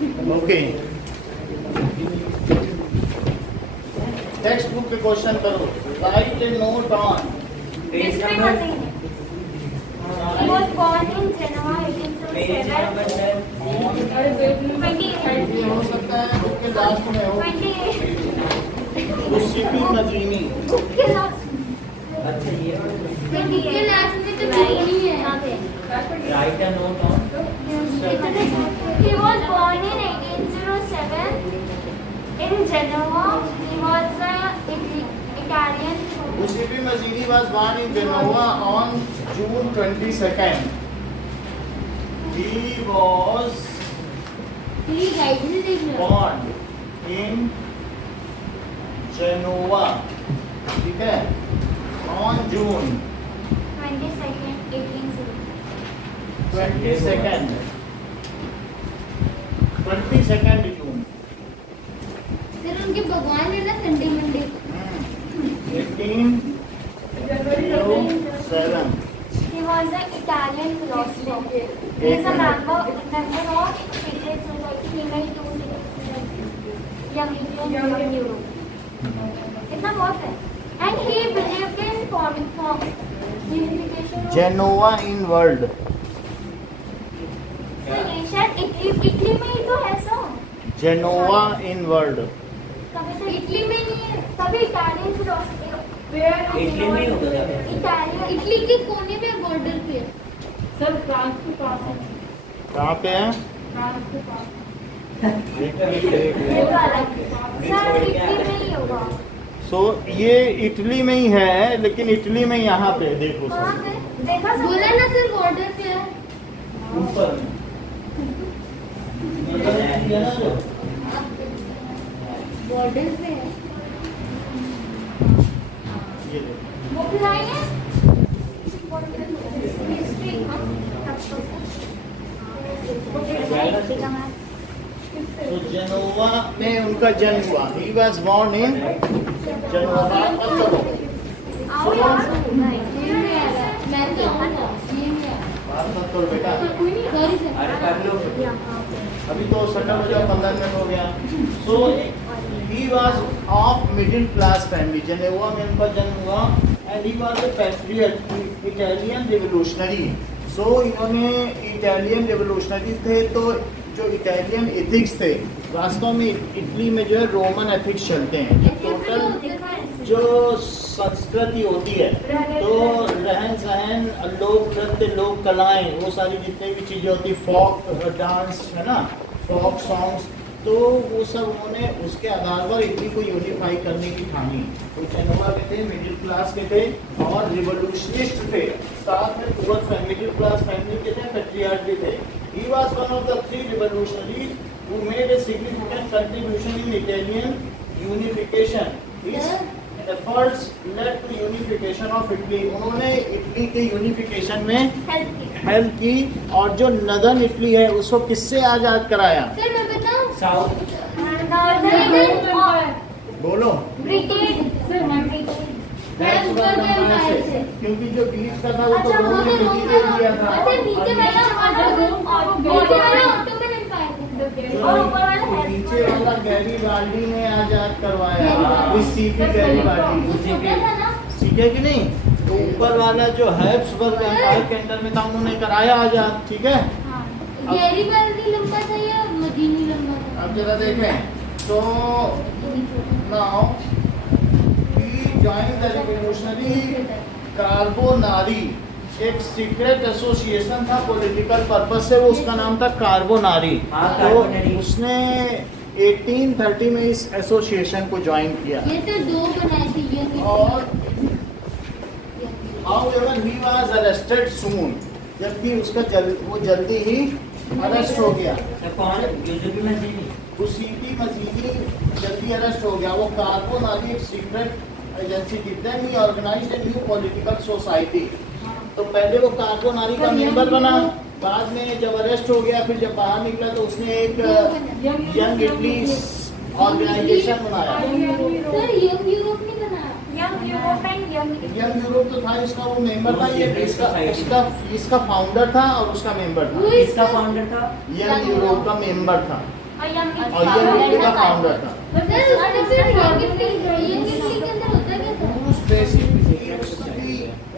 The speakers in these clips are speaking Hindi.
ओके, टेक्स्ट बुक पे क्वेश्चन करो। Right A note on page number. He was born in Genoa 1877. 28. ये हो सकता है बुक के लास्ट में हो। 28. यूसीपी मजीनी। बुक के लास्ट। अच्छा ये बुक के लास्ट में तो नहीं है। Right a note on. He was born in 1807 in Genoa. He was an Italian. UCP मजीनी was born in Genoa on June 22nd. He was born in Genoa, ठीक है, on June 22nd, 22nd June। फिर उनके भगवान है ना Sunday Monday. 1807। He was an Italian philosopher. He is a member of secret society. He made 2 secret young Europe. इतना बहुत है। And he believed in unification. Genoa in world। So ये शायद इटली में ही तो है सर। Genoa in world। कभी तो इटली में नहीं है, कभी इटालियन फिलोसफी। इटली में ही होगा। इटालियन इटली के कोने में बॉर्डर पे है सर, फ्रांस के पास है। कहाँ पे है? फ्रांस के पास। ये तो अलग है। सर इटली में ही होगा। सो ये इटली में ही है, लेकिन इटली में यहाँ पे देखो कहाँ सर, पे? देखा सर? बोला ना सर बॉर्डर पे है। ऊपर बॉर्डर पे है। ये देखो। वो खिलाई है? हिस्ट्री तो जेनोवा में उनका जन्म हुआ। He was born in Gennova. बात मत करो, आओ यार। मैं तो बात मत करो बेटा। Sorry sir. अरे कर लो। अभी तो सटल हो जाओ, 15 मिनट हो गया। सो he was of middle class family। Gennova में उनका जन्म हुआ and he was a patriot, Italian revolutionary। सो इन्होंने इटालियन रेवोल्यूशनरी थे, तो जो इटालियन एथिक्स थे, वास्तव में इटली में जो है रोमन एथिक्स चलते हैं। जो टोटल जो संस्कृति होती है, तो रहन सहन, लोक नृत्य, लोक कलाएं, वो सारी जितनी भी चीज़ें होती, फोक डांस है ना, फोक सॉन्ग्स, तो वो सब उन्होंने उसके आधार पर इटली को यूनिफाई करने की ठानी। तो जेनोवा के थे, मिडिल क्लास के थे और रिवोल्यूशनिस्ट थे, साथ में पूर्व मिडिल क्लास फैमिली के थे, पैट्रियार्क भी थे। He was one of the 3 revolutionaries who made a significant contribution in Italian unification. His efforts led to unification of Italy। उन्होंने इटली के यूनिफिकेशन में हेल्प की, और जो नदर्न इटली है उसको किससे आजाद कराया? सर मैं बताऊं? साउथ बोलो। ब्रिटेन। सर मैं क्योंकि जो बीच का था वो तो अच्छा, रोम ने वो नीचे दे दिया था। अच्छा, नीचे वाला ऑटोमन एम्पायर और ऊपर वाला तो नीचे वाला गैरीबाल्डी ने आजाद करवाया, यूसीपी गैरीबाल्डी। ठीक है कि नहीं? तो ऊपर वाला जो हैब्सबर्ग एम्पायर के अंडर में था, उन्होंने कराया आजाद। ठीक है, गैरीबाल्डी लंबा था या मदीनी लंबा था? अब जरा देखें तो now joined the revolutionary Carbonari, एक सीक्रेट एसोसिएशन था पॉलिटिकल पर्पस से, वो उसका नाम था कार्बोनारी। तो उसने 1830 में इस एसोसिएशन को ज्वाइन किया। ये तो 2 बनाए थे। और however he was arrested soon, जबकि उसका वो जल्दी ही अरेस्ट हो गया। कौन? यूसीपी मजीनी। यूसीपी मजीनी जल्दी अरेस्ट हो गया। वो कार्बोनारी एक सीक्रेट एजेंसी थी। Then he organised a new political society. तो पहले वो कार्बोनारी का मेंबर बना, बाद में जब अरेस्ट हो गया, फिर जब बाहर निकला तो उसने एक यंग इटली ऑर्गेनाइजेशन बनाया। सर यंग यूरोप नहीं बनाया? यंग यूरोप तो था, इसका वो मेंबर था, ये इसका फाउंडर था और उसका मेंबर था। इसका फाउंडर था, यंग यूरोप का मेंबर था। और यंग और यंग का फाउंडर था।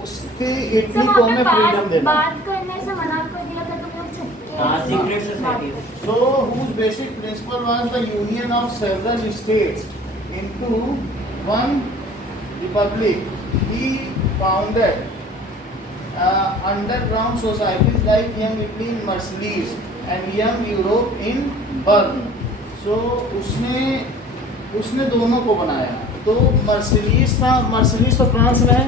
उसके इटली को हमें फ्रीडम देना। बात करने से मना कर दिया था, तुम लोग चुप हाँ, secret society. So whose basic principle was the union of several states into one republic. He founded underground societies like Young Italy in Marseilles and Young Europe in Bern. So उसने दोनों को बनाया। तो मर्सिलीज तो फ्रांस में है,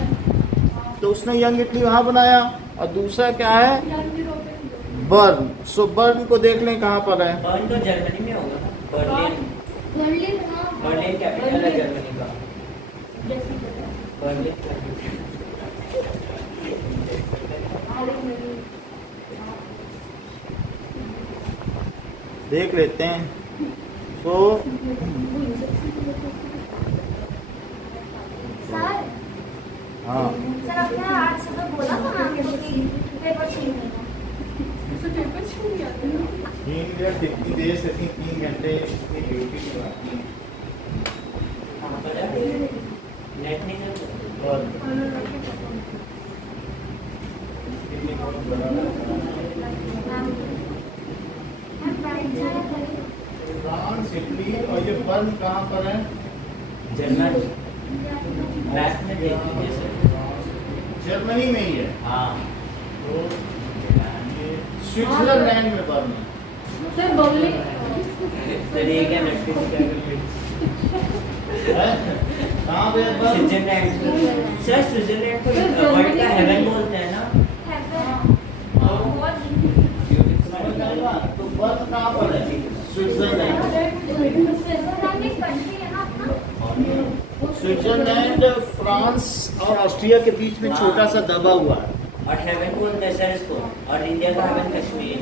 तो उसने यंग इटली वहाँ बनाया। और दूसरा क्या है, बर्न। सो बर्न को देख लें कहाँ पर है। बर्न तो जर्मनी में होगा ना, बर्लिन कैपिटल है जर्मनी का। बर्लिन देख लेते हैं। तो सर, हाँ, सर आपने आज सुबह बोला था मैम को कि पेपर छीन लेना। 3 मिनट कितनी देर से थी, 3 घंटे की ड्यूटी करवाती है। कहाँ पर है? नेट नहीं चलता। और कितनी बहुत बड़ा फ्रांस, इटली और ये बर्न कहाँ पर है? जर्मनी मैप में देख लीजिए सर। जर्मनी में ही है। हाँ, तो ये स्विट्जरलैंड में बर्न है। सर बर्लिन सर ये क्या नेट पे कहाँ पे है बर्न? स्विट्जरलैंड। सर स्विट्जरलैंड को वर्ल्ड का हेवन बोलते हैं ना। समझ आएगा? तो बर्न कहाँ पर है? स्विट्जरलैंड। स्विट्जरलैंड फ्रांस और ऑस्ट्रिया के बीच में छोटा सा दबा हुआ है। और हेवन बोलते हैं सर इसको। और इंडिया का हेवन कश्मीर।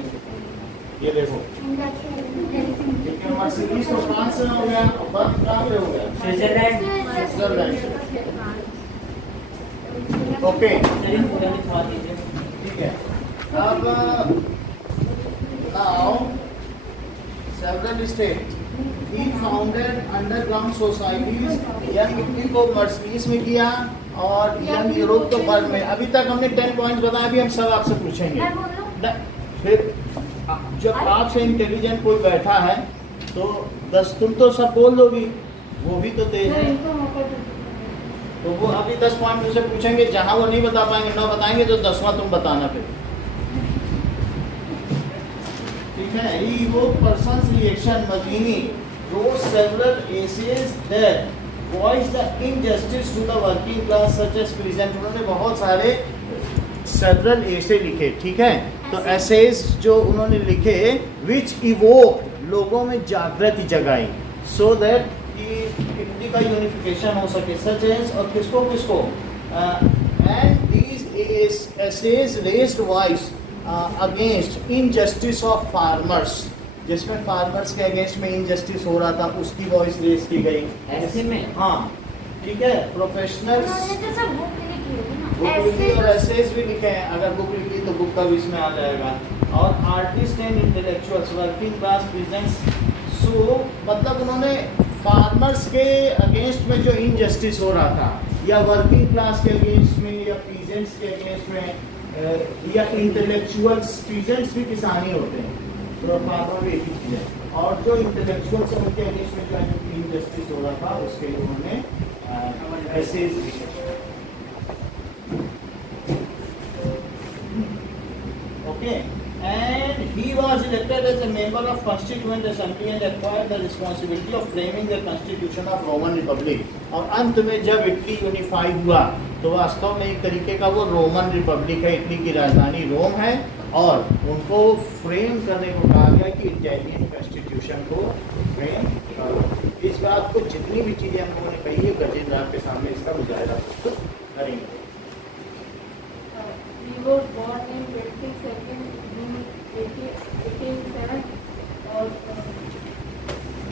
ये देखो, ठीक है। मर्सिडीज तो फ्रांस में हो गया, बर्न कहाँ पे हो गया? स्विट्जरलैंड। स्विट्जरलैंड। ओके, सर ये पूरा लिखवा दीजिए। ठीक है। अब now several states he founded underground societies। Young Italy को मर्सिडीज में किया और यंग यूरोप को बर्न में। अभी तक हमने 10 पॉइंट्स बताए, अभी हम सब आपसे पूछेंगे। फिर जब आपसे इंटेलिजेंट कोई बैठा है तो 10 तुम तो सब बोल दोगी, वो भी तो तेज है। तो वो अभी 10 पॉइंट मुझसे पूछेंगे, जहां वो नहीं बता पाएंगे, 9 बताएंगे, तो 10वां तुम बताना फिर, ठीक है। He evoked person's reaction, Mazzini wrote several essays that voiced the injustice to the working class such as peasant। उन्होंने बहुत सारे several essay लिखे, ठीक है। तो essays जो उन्होंने लिखे which evoked, लोगों में जागृति जगाई, so that कि इटली का यूनिफिकेशन हो सके, such as, और किसको and these essays raised voice against injustice of farmers, जिसमें फार्मर्स के अगेंस्ट में इनजस्टिस हो रहा था, उसकी वॉइस रेज की गई ऐसे में। हाँ, ठीक है। प्रोफेशनल्स बुक लिखी और एसेज भी लिखे हैं। अगर बुक लिखी तो बुक का भी इसमें आ जाएगा। और artist and intellectuals, working class peasants. So मतलब उन्होंने फार्मर्स के अगेंस्ट में जो इनजस्टिस हो रहा था, या वर्किंग क्लास के अगेंस्ट में, या पीजेंट्स के अगेंस्ट में, या इंटेलेक्चुअल्स, पीजेंट्स भी किसानी होते हैं, तो फार्मर भी एक ही चीज़ है। और जो इंटेलेक्चुअल्स हैं उनके अगेंस्ट में जो इनजस्टिस हो रहा था, उसके लिए उन्होंने एसेज लिखे। Okay, and he was elected as a member of Constituent Assembly and acquired the responsibility of framing the Constitution of Roman Republic। और अंत में जब इटली यूनिफाई हुआ तो वास्तव में एक तरीके का वो रोमन रिपब्लिक है, इटली की राजधानी रोम है, और उनको फ्रेम करने को कहा गया कि इटालियन कॉन्स्टिट्यूशन को फ्रेम करो। इस बात को जितनी भी चीज़ें हम लोगों ने कही है, गजेंद्र आपके सामने इसका मुजाहिरा करेंगे। He was born in 22nd June 1887 और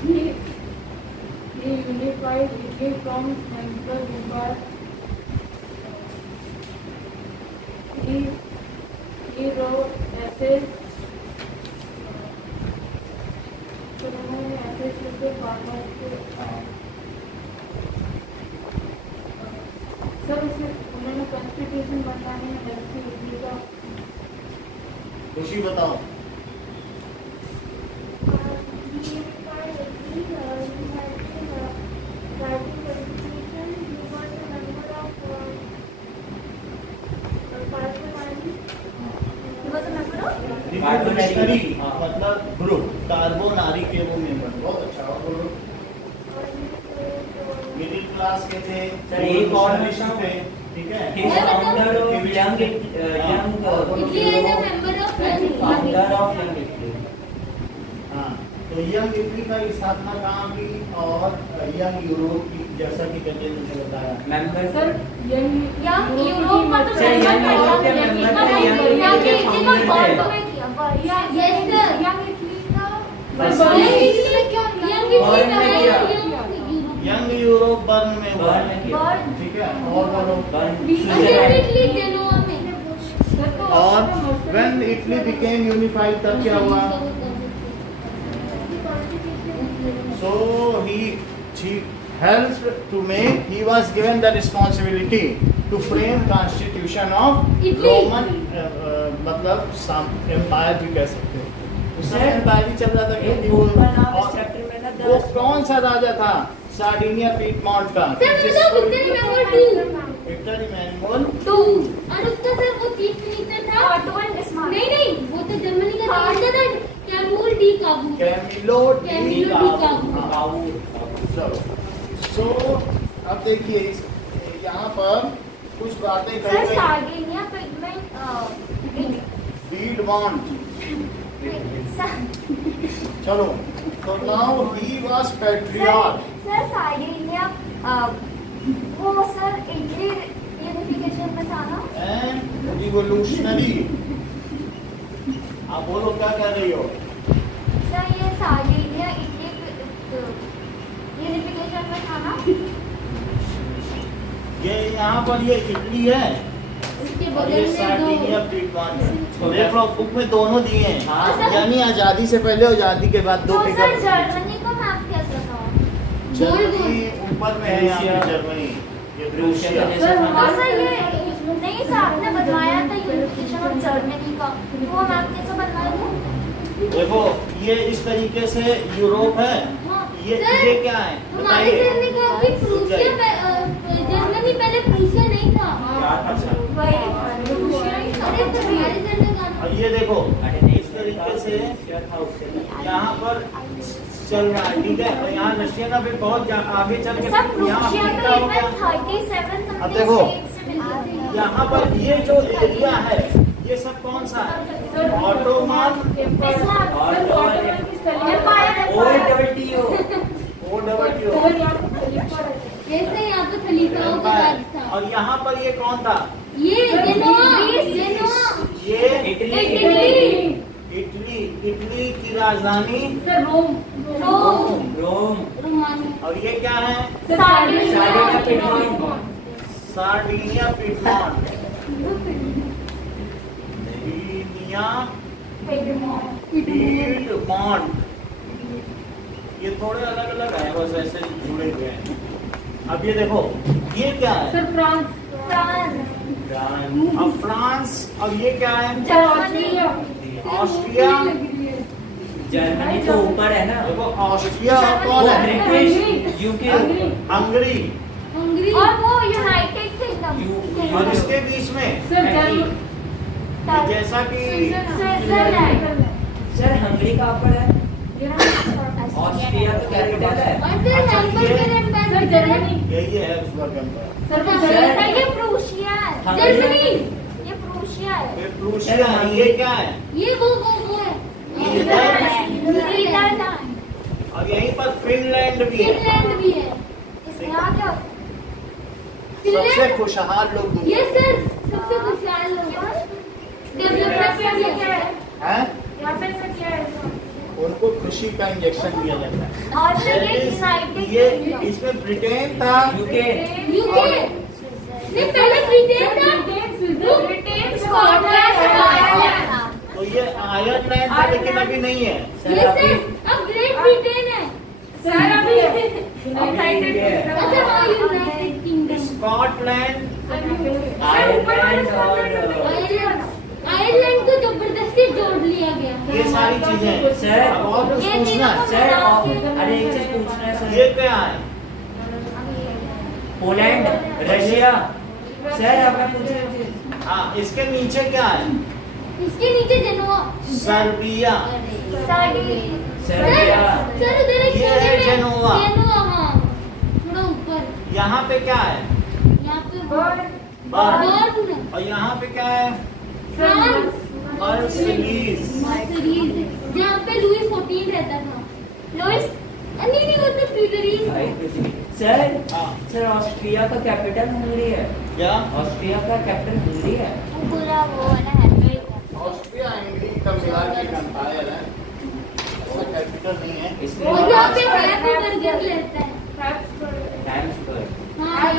he unified Italy from Central Empire। He wrote essays के फार्मर के सर इसे उन्होंने कॉन्स्टिट्यूशन बनाने में हेल्प की इटली का खुशी बताओ। कार्बोनरी मतलब ग्रुप, कार्बोनारी के वो मेंबर। बहुत अच्छा। और बोलो। मिडिल क्लास के थे सर, एक और Socialist थे, ठीक है। He is founder of young founder of young Italy। हाँ, तो यंग इटली का स्थापना कहाँ की और यंग यूरोप की, जैसा कि गजेंद्र ने बताया। मेंबर सर यंग यूरोप का तो सर, यंग यूरोप के मेंबर थे, यंग इटली के फाउंडर थे। यंग यूरोप बर्न में हुआ, बर्न में किया। ठीक है। और बोलो। और when Italy became unified तब क्या हुआ? So he helped to make, he was given the responsibility to frame constitution of Roman मतलब एम्पायर भी कह सकते हो। उसमें एम्पायर भी चल रहा था क्योंकि वो कौन सा राजा था? सार्डिनिया पीटमॉन्ट का। विक्टर इमैनुअल कैमिलो डी काबू। चलो, सो अब देखिए यहाँ पर कुछ बातें कही गई। पीटमॉन्ट। चलो, तो now he was patriot. Sir Sardinia वो सर इटली यूनिफिकेशन में था ना? And revolutionary. आप बोलो क्या कह रही हो? सर ये सार्डिनिया इटली यूनिफिकेशन में था ना? ये यहाँ पर ये इटली है उसके और बगल ये में सार्डिनिया दो पीटमॉन्ट है। देख लो बुक में दोनों दिए हैं। हाँ। यानी आजादी से पहले और आजादी के बाद दो तो फिगर। सर जर्मनी का मैप कैसा था? जर्मनी ऊपर में है, यहाँ पे जर्मनी, ये रूसिया। और सर ये नहीं सर आपने बनवाया था यूनिफिकेशन ऑफ जर्मनी का, तो वो मैप कैसे बनवाया था? देखो ये इस तरीके से यूरोप है। ये क्या है हमारे बताइए। सर ने कहा कि जर्मनी पहले प्रूसिया नहीं था। अच्छा, वही अरे तो हमारे सर ने कहा और ये देखो इस तरीके से यहाँ पर चल रहा है, ठीक है। और यहाँ रशिया भी बहुत आगे चल के सब यहाँ रूसिया अफ्रीका तो हो गया। 37 अब देखो, समथिंग यहाँ पर ये जो एरिया है ये सब कौन सा है? ऑटोमन जैसे यहाँ पे खलीफाओं का राज था। और यहाँ पर ये कौन था? ये ये इटली। इटली की राजधानी सर रोम रोम। रोमानी। और ये क्या है? सार्डिनिया पीटमॉन्ट। सार्डिनिया पीटमॉन्ट। पीटमॉन्ट। ये थोड़े अलग अलग है, बस ऐसे जुड़े हुए हैं। अब ये देखो ये क्या है? Sir France. अब फ्रांस। और ये क्या है? ऑस्ट्रिया। जर्मनी तो ऊपर है ना। देखो ऑस्ट्रिया कौन है? British UK. हंगरी। हंगरी। और वो यूनाइटेड किंगडम। और इसके बीच में सर जर्मनी। जैसा कि स्विट्जरलैंड। सर हंगरी कहाँ पर है? ऑस्ट्रिया तो कैपिटल है। और फिर हैम्बर्ग सर जर्मनी। यही है हैब्सबर्ग एम्पायर। सर ये प्रूशिया है। जर्मनी। ये प्रूशिया है। फिर प्रूशिया है, ये क्या है? ये वो है नीदरलैंड। और यहीं पर फिनलैंड भी है। फिनलैंड भी है। इसमें आ गया। सबसे खुशहाल लोग दुनिया ये सर सबसे खुशहाल लोग डेवलपमेंट क्या है? हैं? यहाँ पे से क्या है? उनको खुशी का इंजेक्शन दिया जाता है। और सर ये ये यूनाइटेड इसमें ब्रिटेन था, यूके। यूके नहीं पहले ब्रिटेन था। Britain Scotland Ireland. तो ये आयरलैंड था लेकिन अभी नहीं है। ये सर अब ग्रेट ब्रिटेन है। सर अभी यूनाइटेड अच्छा हाँ यूनाइटेड किंगडम स्कॉटलैंड, आयरलैंड और आयरलैंड को जबरदस्ती जोड़ लिया गया। ये सारी चीजें। सर, अब और कुछ ये पूछना है? सर अरे एक चीज पूछना है सर। ये क्या है? Poland, Russia. सर आपने पूछा एक चीज। हाँ, इसके नीचे क्या है? इसके नीचे जेनोवा। सर्बिया। सर्बिया। सर उधर एक ये कोने है में जेनोवा। जेनोवा हाँ थोड़ा ऊपर। यहाँ पे क्या है? यहाँ पे बर्न बर्न। और यहाँ पे क्या है? France Mercedes. मर्सिडीज जहाँ पे लुई 14 रहता था। लुइस नहीं वो तो ट्यूटरीज। सर हाँ, सर ऑस्ट्रिया का कैपिटल हंगरी है। क्या? ऑस्ट्रिया का कैपिटल हंगरी है। पूरा वो वाला है। ऑस्ट्रिया हंगरी का मिला के एक एम्पायर है, उसका कैपिटल नहीं है। इसलिए और यहाँ पे हैप्पीबर्गर रहता है। Times square. हाँ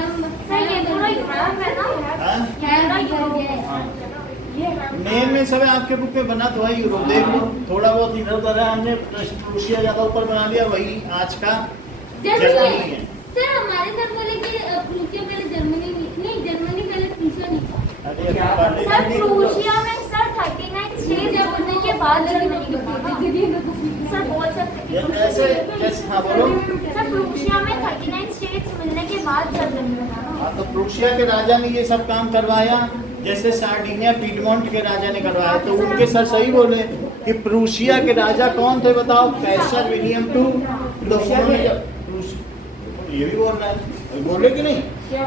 सर ये पूरा यूरोप है ना? हाँ? हैप्पीबर्गर मेन में सब आपके बुक में बना तो है यूरोप, देख लो थोड़ा बहुत इधर उधर है, हमने रूसिया ज्यादा ऊपर बना लिया, वही आज का जर्मनी जर्मनी है। सर हमारे सर बोले कि प्रूसिया पहले जर्मनी नहीं जर्मनी पहले प्रूसिया नहीं था। अरे क्या? पहले- सर प्रूशिया में सर 39 स्टेट बनने के बाद जर्मनी बना ना? सर बोल सकते ये हैं कैसे कैसे था बोलो? सर प्रूशिया में 39 स्टेट्स मिलने के बाद जर्मनी बना ना? हाँ, तो प्रूशिया के राजा ने ये सब काम करवाया, जैसे सार्डिनिया पीडमोंट के राजा ने करवाया, तो उनके सर सही बोले कि प्रूशिया के राजा कौन थे बताओ? कैसर विलियम टू। ये भी बोल रहा है, बोले कि नहीं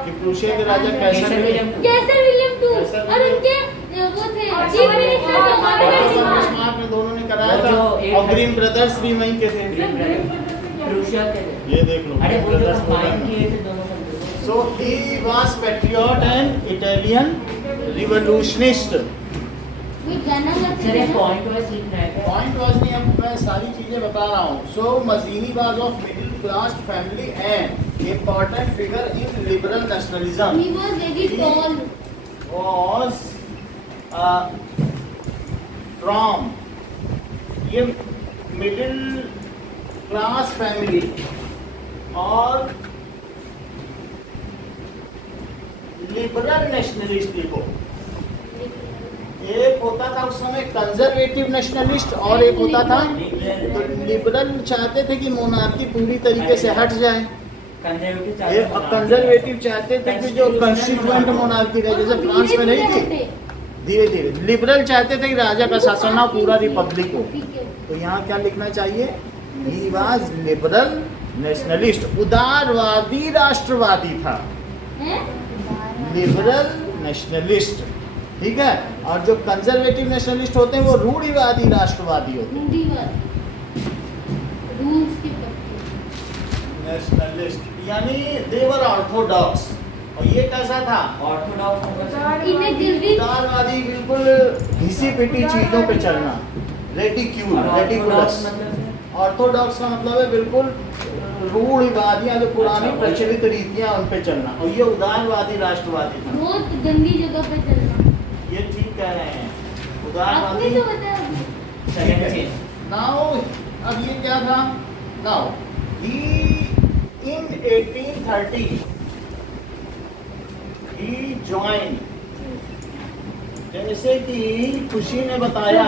कि प्रूशिया के राजा Kaiser William two. Kaiser William two और उनके वो थे चीफ मिनिस्टर बिस्मार्क ने दोनों ने कराया और था, जो एक- और ग्रीन ब्रदर्स भी वहीं के थे। रूसिया के थे। ये देख लो, अरे ग्रीन वो जो ब्रदर्स बोल रहे कंबाइन हैं। किए थे दोनों शब्दों को। So he was patriot and Italian revolutionist. कोई गाना गाते सर थे एक ना? पॉइंट वाइज सीखना है क्या? Point was नहीं, अब मैं सारी चीजें बता रहा हूँ. So Mazzini was of middle class family and important figure in liberal nationalism. He was very tall. Was from ये middle class family और लिबरल नेशनलिस्ट देखो, एक होता था उस समय कंजर्वेटिव नेशनलिस्ट और एक होता था तो लिबरल चाहते थे कि मोनार्की पूरी तरीके से हट जाए, कंजर्वेटिव ये कंजर्वेटिव चाहते थे कि जो कंस्टिट्यूएंट मोनार्की रहे, जैसे फ्रांस में नहीं थी, धीरे धीरे लिबरल चाहते थे कि राजा का शासन ना पूरा रिपब्लिक हो। ठीक है। तो यहाँ क्या लिखना चाहिए? ही वाज लिबरल नेशनलिस्ट, उदारवादी राष्ट्रवादी था, हैं? लिबरल नेशनलिस्ट, ठीक है। और जो कंजर्वेटिव नेशनलिस्ट होते हैं वो रूढ़िवादी राष्ट्रवादी होते हैं। रूढ़िवाद रूल्स के पक्के। नेशनलिस्ट यानी देवर ऑर्थोडॉक्स। और ये कैसा था? ऑर्थोडॉक्स मतलब इन्हें जल्दी उदारवादी, बिल्कुल घिसी पिटी चीजों पे चलना, रेटिक्यूल, रेटिकुलस। मतलब ऑर्थोडॉक्स का मतलब है बिल्कुल रूढ़िवादियां, जो पुरानी अच्छा, प्रचलित रीतियां उन पे चलना, और ये उदारवादी राष्ट्रवादी था। बहुत गंदी जगह पे चलना। ये ठीक कह रहे हैं, आपने उदारवादी। तो बताया अभी। Second change. नाउ अब ये क्या था? Now he in 1830 he join, जैसे कि खुशी ने बताया,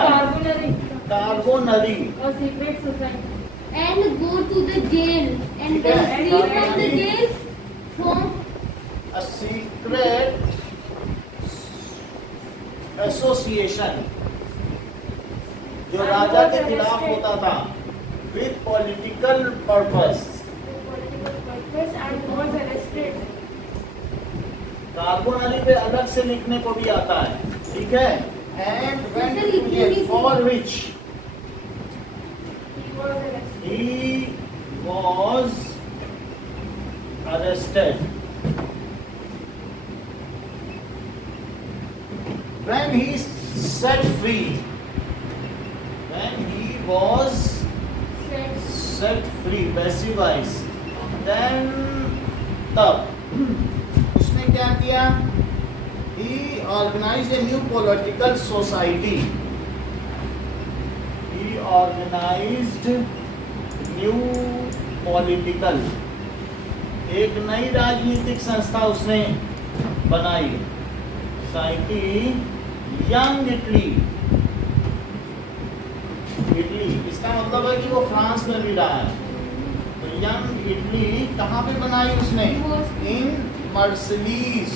Carbonari And go to the jail and then free from the jail from a secret association जो राजा के खिलाफ होता था, with political purpose। कार्बोनरी पे अलग से लिखने को भी आता है, ठीक है। And went to jail for which he was arrested. When he set free, when he was set free, passive voice, then तब उसने क्या किया? He organized a new political society. He organized new political, एक नई राजनीतिक संस्था उसने बनाई, सोसाइटी यंग इटली। इटली इसका मतलब है कि वो फ्रांस में भी रहा है। तो यंग इटली कहाँ पे बनाई उसने? इन मर्सिलीज।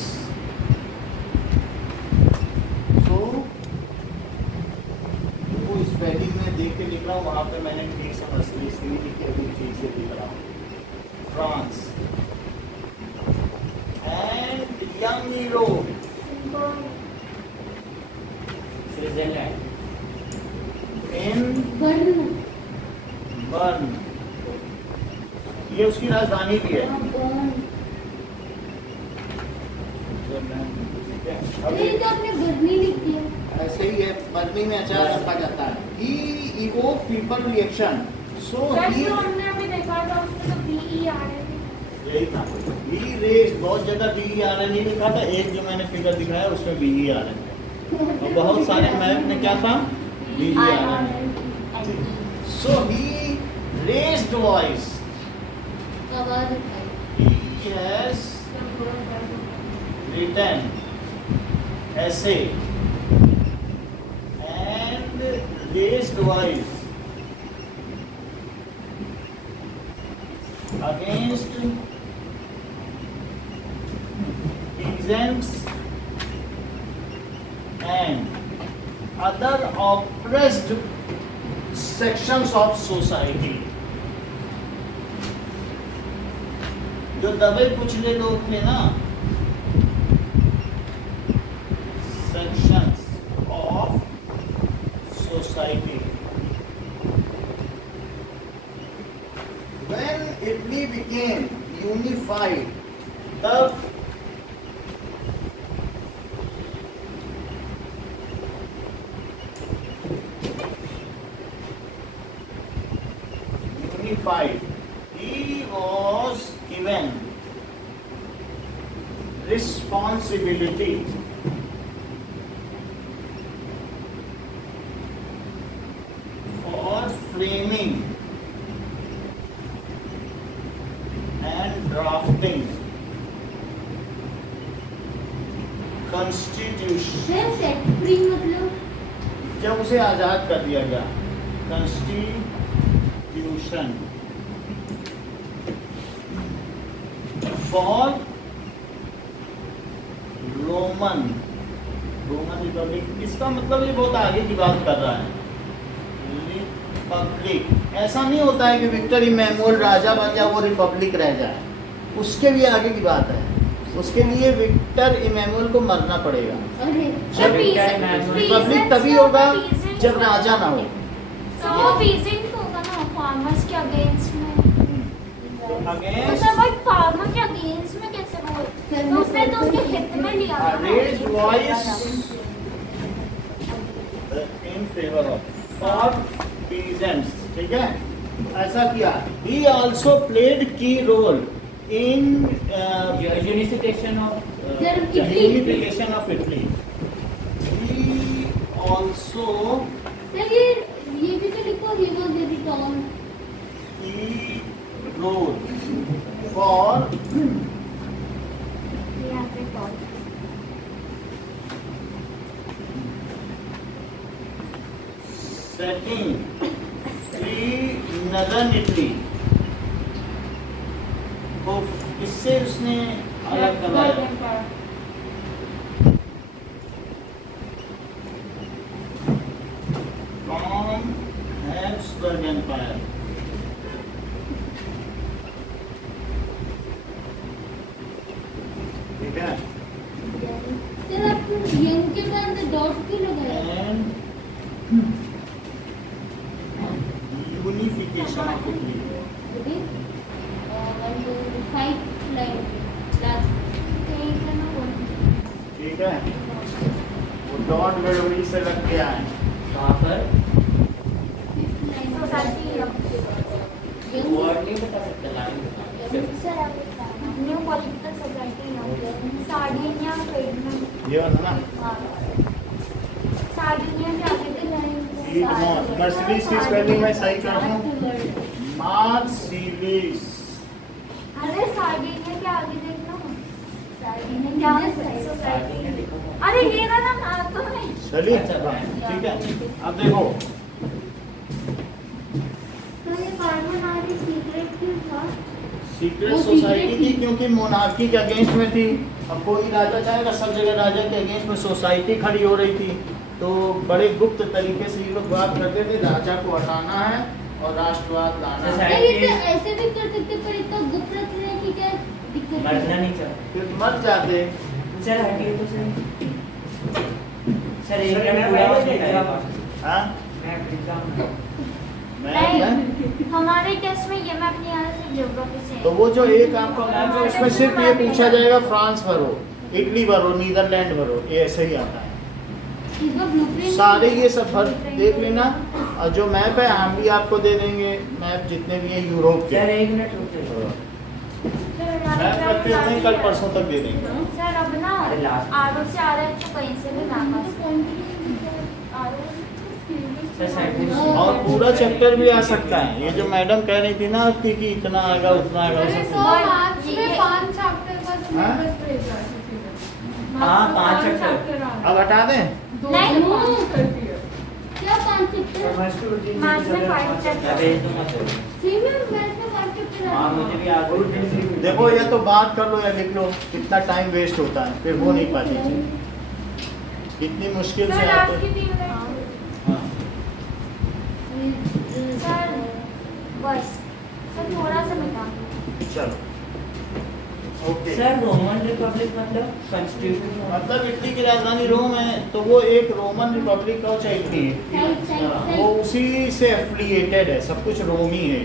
तो वो स्पेलिंग में देख के लिख रहा हूँ, वहां पे मैंने ठीक से मर्सिलीज की नहीं लिखी, अभी ठीक से लिख रहा हूँ। France and young hero Switzerland in burn, ये उसकी राजधानी भी है। अरे तो आपने बर्नी लिख दिया। ऐसे ही है, बर्नी में अचार रखा जाता है। He evoked people reaction, so he हमने अभी देखा था उसमें तो BE आ रहे थे। यही था। He raised, बहुत जगह BE आ रहा नहीं लिखा था, एक जो मैंने फिगर दिखाया उसमें BE आ रहे थे, और बहुत सारे मैप में क्या था? BE आ रहा है। So he raised voice. आवाज उठाई। He has written essay and raised voice against peasants and other oppressed sections of society। जो दबे कुचले लोग थे ना, sections of society। When Italy became unified, the he was given responsibility for framing and drafting constitution। Set free मतलब जब उसे आजाद कर दिया गया, constitution for रोमन रिपब्लिक। इसका मतलब ये बहुत आगे की बात कर रहा है। रिपब्लिक ऐसा नहीं होता है कि विक्टर इमैनुअल राजा बन जाए वो रिपब्लिक रह जाए, उसके भी आगे की बात है। उसके लिए विक्टर इमैनुअल को मरना पड़ेगा। अरे जब रिपब्लिक तभी होगा जब राजा ना हो। तो वो पीसेंट होगा ना, फार्मर्स के अगेंस्ट में। तो अगेंस्ट सर वो फार्मर के अगेंस्ट में कैसे बोल? तो उसने तो उसके हित में लिया था ना। raised voice in favor of for peasants, ठीक है, ऐसा किया। He also played key role in unification of unification of Italy। He also sir ये भी तो लिखो, he was very tall। key role for यहाँ पे call. setting free northern Italy को इससे उसने अलग कराया। From Habsburg Empire। ठीक है, सर आपको यंग के बाद डॉट क्यों लगाया? and unification of Italy। Ready? 1 2 5 line last. ठीक है ना वो। ठीक है, वो डॉट गड़बड़ी से लग गया है। कहाँ पर सोसाइटी वर्ड नहीं बता सकते, लाइन बता। New political society Sardinia trade ये वाला ना, सार्डिनिया के आगे के लाइन मर्सिडीज की स्पेलिंग मैं सही कर दूं। मार्सिलिस। अरे सार्डिनिया के आगे देखना, सार्डिनिया क्या सोसाइटी, अरे ये वाला नाम तो है। चलिए ठीक है, अब देखो तो ये कार्बोनारी सीक्रेट क्यों था? सीक्रेट वो सोसाइटी secret थी थी। क्योंकि मोनार्की के अगेंस्ट में थी। अब कोई राजा चाहेगा, सब जगह राजा के अगेंस्ट में सोसाइटी खड़ी हो रही थी, तो बड़े गुप्त तरीके से ये लोग बात करते थे, राजा को हटाना है और राष्ट्रवाद लाना है। Society- नहीं, ये तो ऐसे भी कर सकते, पर इतना गुप्त रखने की क्या दिक्कत है? मरना नहीं चाहता फिर मर जाते। सर हटिए तो सही सर एक मिनट पूरा हो जाएगा हाँ नहीं, हमारे टेस्ट में ये मैप नहीं आ रहा, सिर्फ ज्योग्राफी से। तो वो जो एक आपका मैप है उसमें सिर्फ ये पूछा जाएगा फ्रांस भरो, इटली भरो, नीदरलैंड भरो, ये ऐसे ही आता है। इसका ब्लूप्रिंट सारे ये सब भर देख लेना, और जो मैप है हम भी आपको दे देंगे, मैप जितने भी हैं यूरोप के। सर एक मिनट रुकिए मैप रखते हैं, कल परसों तक दे देंगे। सर अब ना अरे last- आरो से आ रहा है तो कहीं से भी मैप आ सकता है। सर साइड और पूरा चैप्टर भी आ सकता है। ये जो मैडम कह रही थी ना आपकी कि इतना आएगा उतना आएगा, अरे सब तो But मार्च में ये- 5 चैप्टर का हाँ? सिलेबस भेजा है किसी ने। हाँ, मार्च में 5 5 चैप्टर। चैप्टर आ रहे अब हटा दें। हैं। 2 नहीं। से 5 कर दिया। क्या कॉन्सेप्ट है? मार्च में 5 चैप्टर। भेज दूंगा सर सही में मैथ में कॉन्सेप्ट है? हाँ मुझे भी याद है देखो या तो बात कर लो या लिख लो, कितना टाइम वेस्ट होता है, फिर हो नहीं पाती चीज़। कितनी मुश्किल से सर आते आपकी हैं। 3 मिनट। हाँ। सर बस सर थोड़ा सा मिटा। चलो ओके। सर रोमन रिपब्लिक मतलब कॉन्स्टिट्यूशन मतलब इटली की राजधानी रोम है, तो वो एक रोमन रिपब्लिक का चाहे इटली है, वो उसी से एफिलिएटेड है, सब कुछ रोमी है।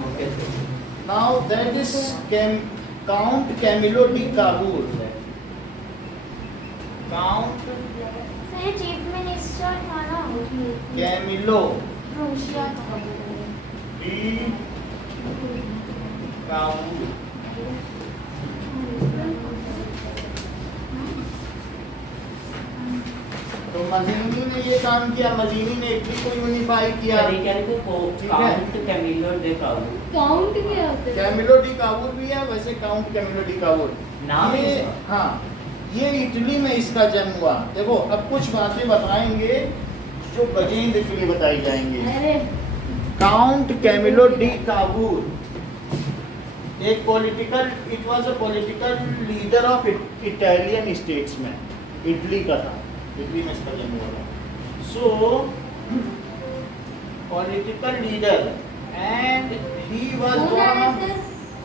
Okay now that is Count Camillo D Cavour. Count sir ये चीफ मिनिस्टर था ना कैमिलो रूसिया का। De Cavour. तो मजीनी ने ये काम किया, मजीनी ने इटली को यूनिफाई किया। सर ये कह रहे थे ठीक है। काउंट कैमिलो दे काबू काउंट क्या होता है? कैमिलो डी काबूल भी है, वैसे काउंट कैमिलो डी काबूल नाम है ये, इसका? हाँ ये इटली में इसका जन्म हुआ। देखो अब कुछ बातें बताएंगे जो गजेंद्र के लिए बताई जाएंगी। अरे काउंट कैमिलो डी काबूल एक political, it was a political leader of Italian statesman, Italy का था, इटली में इसका जन्म हुआ। So political leader and he was one of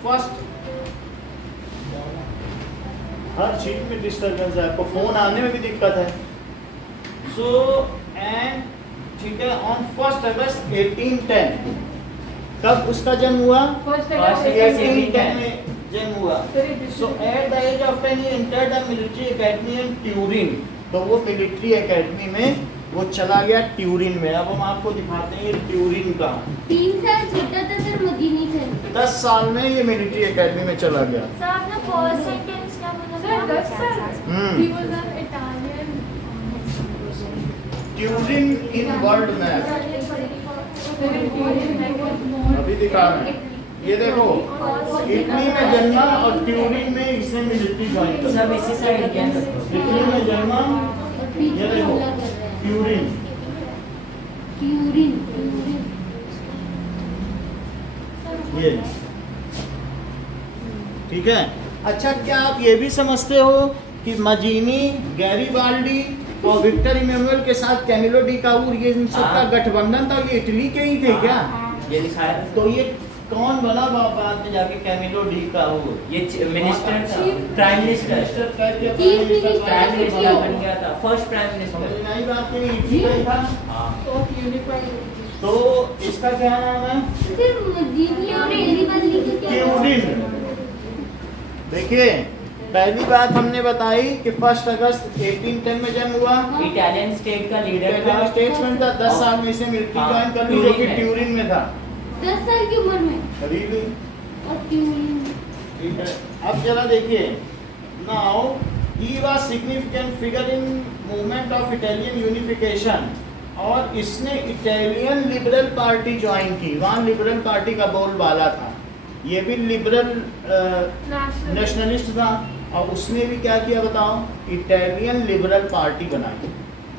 first. हर चीज में डिस्टर्बेंस है, आपको फोन आने में भी दिक्कत है। सो एंड ठीक है, ऑन 1 अगस्त 1810 कब उसका जन्म हुआ? First First August 1810 में जन्म हुआ। So at the age of 10 he entered a military academy in Turin। तो वो मिलिट्री एकेडमी में वो चला गया ट्यूरिन में। अब हम आपको दिखाते हैं ये ट्यूरिन का। 3 साल छोटा था सर मदीनी से। 10 साल में ये मिलिट्री एकेडमी में चला गया। सर आपने फर्स्ट सेंटेंस क्या बोला? Sir, 10 साल? हम्म। He was an Italian. Turin in world map अभी दिखा रहे हैं। ये देखो इटली में जन्मा और ट्यूरिन में इसने मिलिट्री ज्वाइन कर। सब इसी साइड क्या इटली में जन्मा, ये देखो ट्यूरिन। ट्यूरिन ये ठीक है। अच्छा क्या आप ये भी समझते हो कि मजीनी, गैरीबाल्डी और विक्टर इमैनुअल के साथ कैमिलो डी काबूल ये इन सबका हाँ। गठबंधन था, ये इटली के ही थे क्या? ये दिखाया था। तो ये कौन बना बाद में जाके कैमिलो डी काबूल? ये मिनिस्टर था, prime minister chief minister prime minister बन गया था, फर्स्ट प्राइम समझ मिनिस्टर। में आई बात की नहीं, इटली का ही था। हाँ Of unified. तो इसका क्या नाम है? सिर्फ मदीनी और गैरीबाल्डी का क्या? ट्यूरिन। देखिए पहली बात हमने बताई कि 1 अगस्त 1810 में जन्म हुआ। इटालियन स्टेट का लीडर था। इटालियन स्टेट्समैन था, 10 साल में इसे मिलिट्री हाँ, ज्वाइन कर ली जो कि ट्यूरिन में। ट्यूरिन में था। 10 साल की उम्र में करीब ही। और ट्यूरिन ठीक है, अब जरा देखिए। Now he was significant figure in movement of Italian unification. और इसने इटालियन लिबरल पार्टी ज्वाइन की, वहाँ लिबरल पार्टी का बोलबाला था, ये भी लिबरल नेशनलिस्ट था, और उसने भी क्या किया बताओ, इटालियन लिबरल पार्टी बनाई,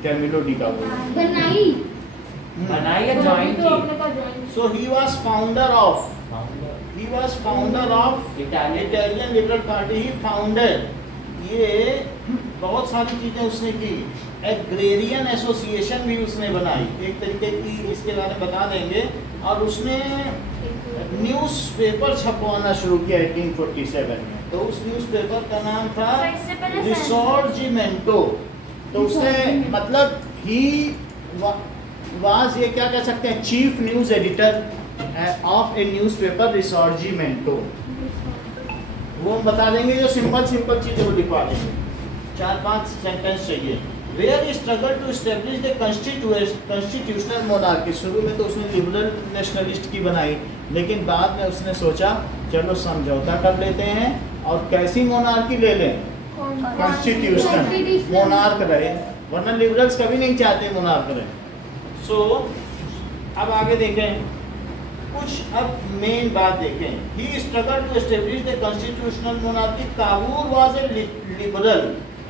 कैमिलो डी कावोलो बनाई बनाई या ज्वाइन तो की? अपने का join so he was founder of Italian liberal party, he founder, ये बहुत सारी चीजें उसने की, एग्रेरियन एसोसिएशन भी उसने बनाई, एक तरीके की, इसके बारे में बता देंगे, और उसने न्यूज़पेपर छपवाना शुरू किया 1847 में, तो उस न्यूज़पेपर का नाम था रिसोर्जिमेंटो, तो उसने मतलब ही वाज, ये क्या कह सकते हैं, chief news editor of a newspaper Risorgimento, वो हम बता देंगे, जो सिंपल चीज़ें वो लिखवा देंगे, 4-5 सेंटेंस चाहिए। Where struggle to establish the constitutional monarchy, शुरू में तो उसने लिबरल नेशनलिस्ट की बनाई, लेकिन बाद में उसने सोचा चलो समझौता कर लेते हैं और कैसी मोनार्की ले लें, कॉन्स्टिट्यूशनल मोनार्क रहे, वरना लिबरल्स कभी नहीं चाहते मोनार्क रहे। सो अब आगे देखें कुछ, अब मेन बात देखें, he struggle to establish the constitutional monarchy, Cavour was a liberal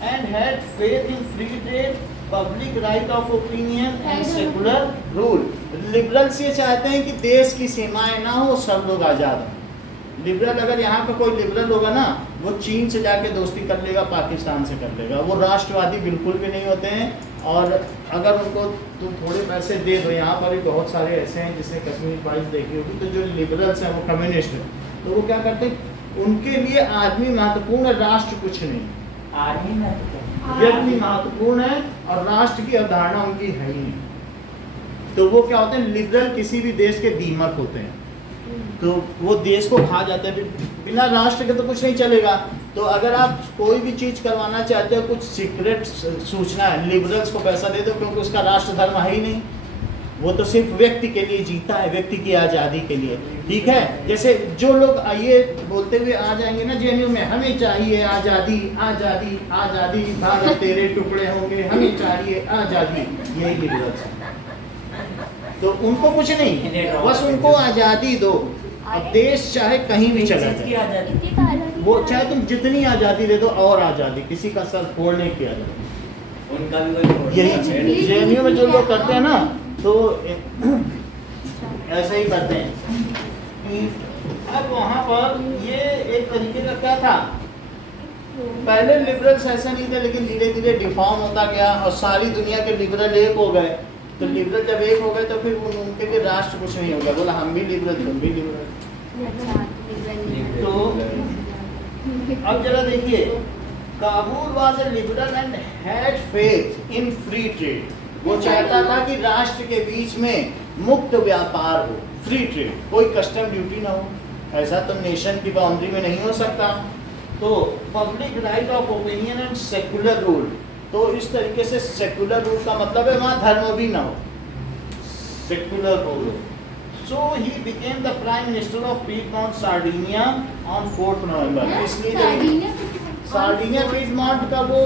and had faith in free trade, public right of opinion and secular rule. Liberals ये चाहते हैं कि देश की सीमाएं ना हो, सब लोग आज़ाद हों। लिबरल, अगर यहाँ पे कोई लिबरल होगा ना, वो चीन से जाके दोस्ती कर लेगा, पाकिस्तान से कर लेगा, वो राष्ट्रवादी बिल्कुल भी नहीं होते हैं, और अगर उनको तुम थोड़े पैसे दे दो, यहाँ पर भी बहुत सारे ऐसे हैं जिसने कश्मीर फाइल्स देखी होगी, तो जो लिबरल्स हैं वो कम्युनिस्ट हैं, तो वो क्या करते हैं, उनके लिए आदमी महत्वपूर्ण है, राष्ट्र कुछ नहीं, आर्मी में व्यक्ति महत्वपूर्ण है और राष्ट्र की अवधारणा उनकी है ही नहीं। तो वो क्या होते हैं, लिबरल किसी भी देश के दीमक होते हैं, तो वो देश को खा जाते हैं, बिना राष्ट्र के तो कुछ नहीं चलेगा। तो अगर आप कोई भी चीज़ करवाना चाहते हो, कुछ सीक्रेट सूचना है, लिबरल्स को पैसा दे दो, क्योंकि उसका राष्ट्र धर्म है ही नहीं, वो तो सिर्फ व्यक्ति के लिए जीता है, व्यक्ति की आज़ादी के लिए, ठीक है। जैसे जो लोग ये बोलते हुए आ जाएंगे ना जेएनयू में, हमें चाहिए आज़ादी आज़ादी आज़ादी, भारत तेरे टुकड़े होंगे, हमें चाहिए आज़ादी, यही लिबरल्स है। तो उनको कुछ नहीं, बस उनको आज़ादी दो, अब देश चाहे कहीं भी चला जाए, वो चाहे तुम जितनी आज़ादी दे दो, और आज़ादी, किसी का सर फोड़ने की आज़ादी, उनका भी यही जेएनयू में जो लोग करते हैं ना, तो ऐसे ही करते हैं। अब वहाँ पर ये एक तरीके का क्या था, पहले लिबरल्स ऐसा नहीं थे, लेकिन धीरे धीरे डिफॉर्म होता गया और सारी दुनिया के लिबरल एक हो गए। तो लिबरल जब एक हो गए तो फिर उनके लिए राष्ट्र कुछ नहीं हो गया, बोला हम भी लिबरल तुम भी लिबरल। तो अब जरा देखिए, Kabul was a liberal and had faith in free trade, वो चाहता था कि राष्ट्र के बीच में मुक्त व्यापार हो, फ्री ट्रेड, कोई कस्टम ड्यूटी ना हो, ऐसा तो नेशन की बाउंड्री में नहीं हो सकता। तो public right of opinion and secular rule, तो इस तरीके से सेकुलर रूल का मतलब है वहाँ धर्म भी ना हो, secular rule. So he became the prime minister of Piedmont Sardinia on 4 November, इसलिए सार्डिनिया पीटमॉन्ट का वो